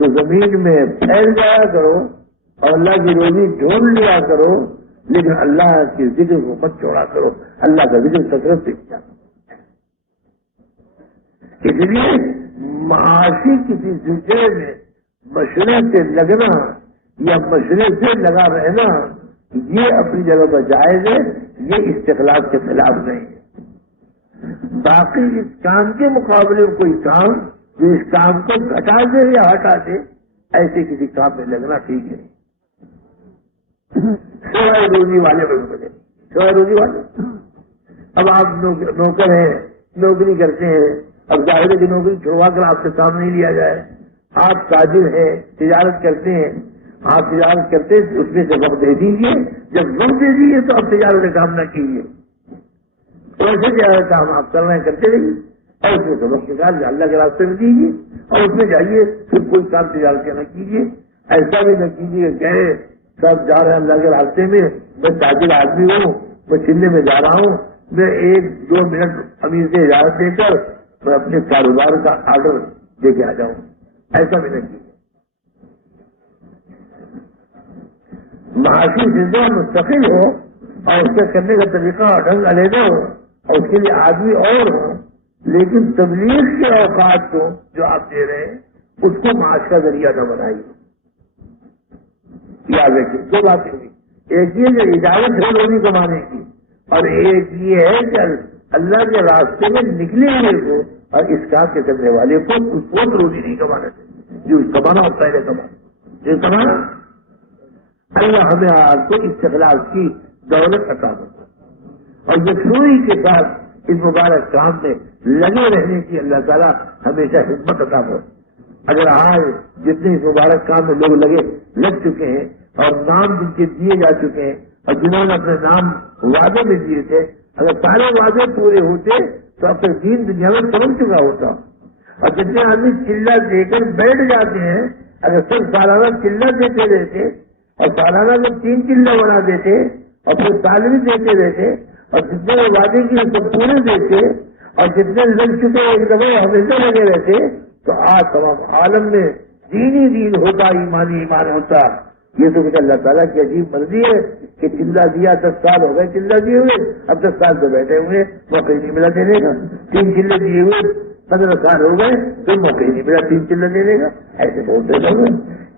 تو زمین میں پھیل جایا کرو اور اللہ کی روزی ڈھونڈ لیا کرو، لیکن اللہ کے ذکر کو مت چھوڑا کرو. اللہ کا ذکر کثرت سے کیا. اس لیے معاشی کسی سلسلے میں مشورے سے لگنا یا مشورے سے لگا رہنا یہ اپنی جگہ پر جائز ہے، یہ استقلال کے خلاف نہیں ہے. باقی اس کام کے مقابلے میں کوئی کام جو اس کام کو گھٹا دے یا ہٹا دے، ایسے کسی کام میں لگنا ٹھیک ہے. سوائے روزی والے بولے سوائے روزی والے. اب آپ نوکر ہیں، نوکری کرتے ہیں، اب ظاہر ہے کہ نوکری چھڑوا کر آپ سے کام نہیں لیا جائے. آپ تاجر ہیں، تجارت کرتے ہیں، آپ تجارت کرتے ہیں اس میں سے وقت دے دیجیے. جب وقت دے دیجیے تو آپ تجارت کا کام نہ کیجیے. ایسے تجارت کام آپ کر رہے ہیں کرتے رہیے اور اس میں سے وقت نکال اللہ کے راستے میں دیجیے اور اس میں جائیے. پھر کوئی کام تجارت کا نہ کیجیے. ایسا بھی نہ کیجیے کہ سب جا رہے ہیں اللہ کے راستے میں، میں تاجر آدمی ہوں، میں چلنے میں جا رہا ہوں، میں 1-2 منٹ امیر سے اجازت دے کر میں اپنے کاروبار کا آرڈر دے کے آ جاؤں. ایسا بھی نہ کیجیے. معاشی زندگی مستقل ہو اور اس کے کرنے کا طریقہ ڈھنگ علیحدہ ہو اور اس کے لیے آدمی اور ہو، لیکن تبلیغ کے اوقات کو جو آپ دے رہے ہیں اس کو معاش کا ذریعہ نہ بنائیے. یاد رکھیے 2 باتیں ہوئی. ایک یہ جو اجازت ہے روزی کمانے کی، اور ایک یہ ہے کہ اللہ کے راستے میں نکلے ہوئے کو اور اس کام کے کرنے والے کو اس کو روزی نہیں کمانا چاہیے. جو کمانا ہوتا ہے کمانا یہ کمانا. اللہ ہمیں آپ کو استقلال کی دولت عطا کرتا اور یکسوئی کے ساتھ اس مبارک کام میں لگے رہنے کی اللہ تعالیٰ ہمیشہ ہمت عطا کرتا. اگر آج جتنے اس مبارک کام میں لوگ لگ چکے ہیں اور نام جن کے دیے جا چکے ہیں اور جنہوں نے اپنے نام وعدے میں دیے تھے، اگر سارے وعدے پورے ہوتے تو اب تک دین دنیا میں پہنچ چکا ہوتا. اور جتنے آدمی چلہ دے کر بیٹھ جاتے ہیں، اگر سب سالانہ چلہ دیتے رہتے اور سالانہ میں 3 چلہ بنا دیتے اور پھر سال بھی دیتے رہتے اور جتنے وعدے کی سب پورے دیتے اور جتنے لگ چکے ایک دفعہ ہمیشہ لگے رہتے تو آج تمام عالم میں دین ہی دین ہوتا، ایمانی ایمان ہوتا. یہ تو کچھ اللہ تعالیٰ کی عجیب مرضی ہے کہ چلہ دیا 10 سال ہو گئے چلہ دیے ہوئے، اب 10 سال سے بیٹھے ہوئے موقع نہیں ملا دینے کا. 3 چلے دیے ہوئے 15 سال ہو گئے تو موقع نہیں ملا 3 چلے دینے کا. ایسے بولتے لوگ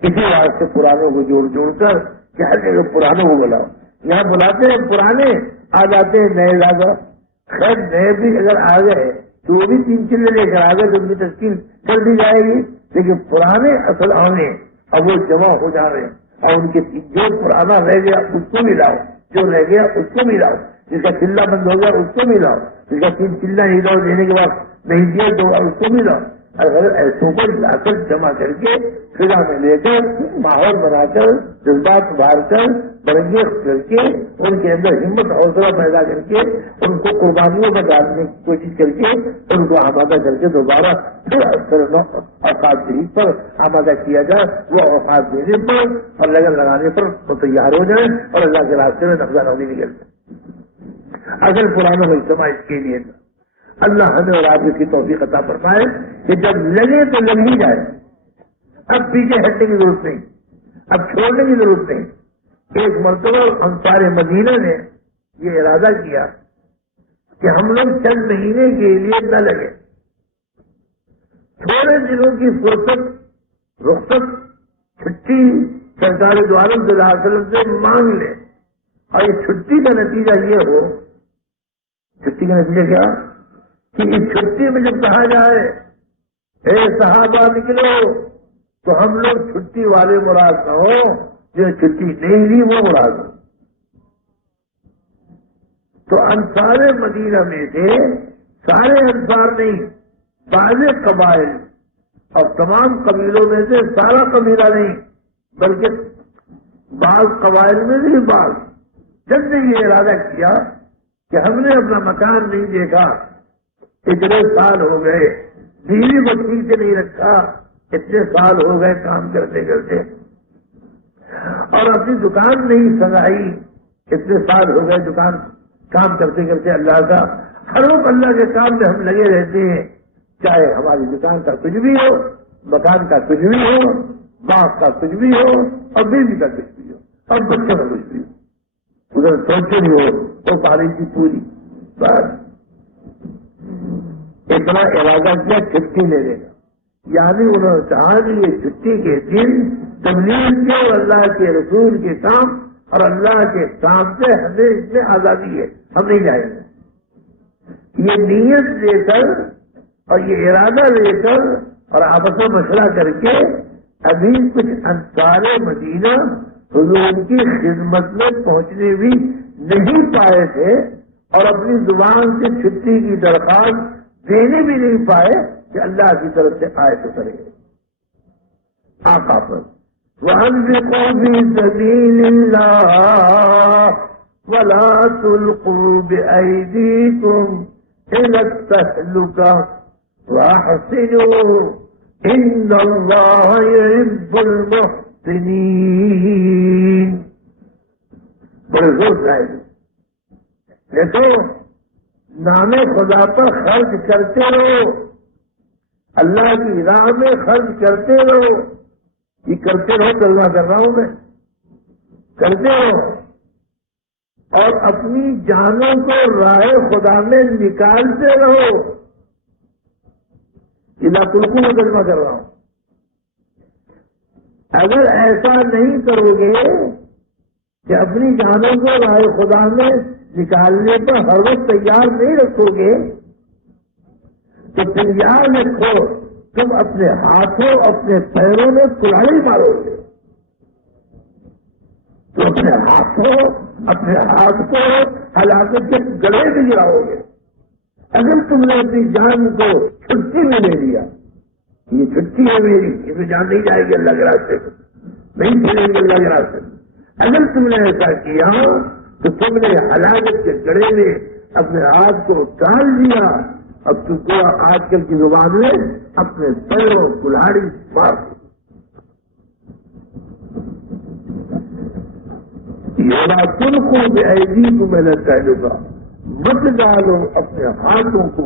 کسی واسطے پرانوں کو جوڑ کر کہ ہر جگہ پرانوں کو بلاؤ. یہاں بلاتے ہیں پرانے آ جاتے ہیں نئے زیادہ. خیر نئے بھی اگر آ گئے تو وہ بھی 3 چلے لے کر آ گئے تو ان کی تشکیل کر دی جائے گی. لیکن پرانے اصل آنے اب وہ جمع ہو جا رہے ہیں اور ان کے جو پرانا رہ گیا اس کو بھی لاؤ, جو رہ گیا اس کو بھی لاؤ, جس کا چلہ بند ہو گیا اس کو بھی لاؤ, جس کا 3 چلہ ہی لاؤ دینے کے بعد نہیں دیا تو اس کو بھی لاؤ. اگر ایسوں کو لا کر جمع کر کے فضا میں لے کر ماحول بنا کر جذبات ابھار کر برنگیز کر کے ان کے اندر ہمت حوصلہ پیدا کر کے ان کو قربانیوں میں ڈالنے کی کوشش کر کے ان کو آمادہ کر کے دوبارہ پھر اوقات شریف پر آمادہ کیا جائے, وہ اوقات دینے پر اور لگن لگانے پر وہ تیار ہو جائیں اور اللہ کے راستے میں نقصان ہونے نکل جائے. اصل پرانا مجتمع اس کے لیے اللہ ہمیں اور آپ کی توفیق عطا فرمائے کہ جب لگے تو لگ ہی جائے. اب پیچھے ہٹنے کی ضرورت نہیں, اب چھوڑنے کی ضرورت نہیں. ایک مرتبہ انصار مدینہ نے یہ ارادہ کیا کہ ہم لوگ چند مہینے کے لیے نہ لگے, تھوڑے دنوں کی فرصت رخصت چھٹی سرکار دو عالم صلی اللہ علیہ وسلم سے مانگ لیں اور یہ چھٹی کا نتیجہ یہ ہو. چھٹی کا نتیجہ کیا کہ اس چھٹی میں جب کہا جائے اے صحابہ نکلو تو ہم لوگ چھٹی والے مراد نہ ہو, جو چھٹی نہیں لی وہ مراد ہو. تو انصار مدینہ میں سے سارے انصار نہیں, بعض قبائل اور تمام قبیلوں میں سے سارا قبیلہ نہیں بلکہ بعض قبائل میں سے بعض جب نے یہ ارادہ کیا کہ ہم نے اپنا مکان نہیں دیکھا, اتنے سال ہو گئے, بیوی بچی سے نہیں رکھا, اتنے سال ہو گئے کام کرتے کرتے, اور اپنی دکان نہیں سجائی, اتنے سال ہو گئے دکان کام کرتے کرتے. اللہ کا ہر وقت اللہ کے کام میں ہم لگے رہتے ہیں, چاہے ہماری دکان کا کچھ بھی ہو, مکان کا کچھ بھی ہو, باغ کا کچھ بھی ہو, اور بیوی کا کچھ بھی ہو, اور بچوں کا کچھ بھی ہو. ادھر سوچے نہیں ہو تو تاریخ کی پوری بات اتنا ارادہ کیا چھٹی لینے کا. یعنی انہوں نے کہا کہ یہ چھٹی کے دن تبلیغ کے اور اللہ کے رسول کے کام اور اللہ کے کام سے ہمیں اس میں آزادی ہے, ہم نہیں جائیں گے. یہ نیت لے کر اور یہ ارادہ لے کر اور آپس میں مشورہ کر کے ابھی کچھ انصار مدینہ حضور کی خدمت میں پہنچنے بھی نہیں پائے تھے اور اپنی زبان سے چھٹی کی درخواست دینے بھی نہیں پائے کہ اللہ کی طرف سے آئے تو کرے. آقا پر وَأَنفِقُوا فِي سَبِيلِ اللَّهِ وَلَا تُلْقُوا بِأَيْدِيكُمْ إِلَى التَّهْلُكَةِ وَأَحْسِنُوا إِنَّ اللَّهَ يُحِبُّ الْمُحْسِنِينَ. بڑے زور سے آئے دیکھو, نام خدا پر خرچ کرتے رہو, اللہ کی راہ میں خرچ کرتے رہو. یہ کرتے رہو, ترجمہ کر رہا ہوں میں, کرتے رہو اور اپنی جانوں کو راہ خدا میں نکالتے رہو. اللہ تلکو میں ترجمہ کر رہا ہوں. اگر ایسا نہیں کرو گے کہ اپنی جانوں کو راہ خدا میں نکالنے پر ہر وقت تیار نہیں رکھو گے تو تیار رکھو, تم اپنے ہاتھوں اپنے پیروں میں کلاڑی مارو گے. تو اپنے ہاتھوں اپنے ہاتھ کو ہلاکت کے گلے میں گراؤ گے. اگر تم نے اپنی جان کو چھٹی میں لے لیا, یہ چھٹی ہے میری, اس میں جان نہیں جائے گی اللہ کے راستے کو, نہیں چلے گی اللہ کے راستے کو. اگر تم نے ایسا کیا تو تم نے ہلاکت کے گڑے میں اپنے ہاتھ کو ڈال دیا. اب تم کو آج کل کی زبان میں اپنے پیروں کلاڑی مار یہ تم کو بے عیدی کو میں نے کہہ دوں گا, مت ڈالو اپنے ہاتھوں کو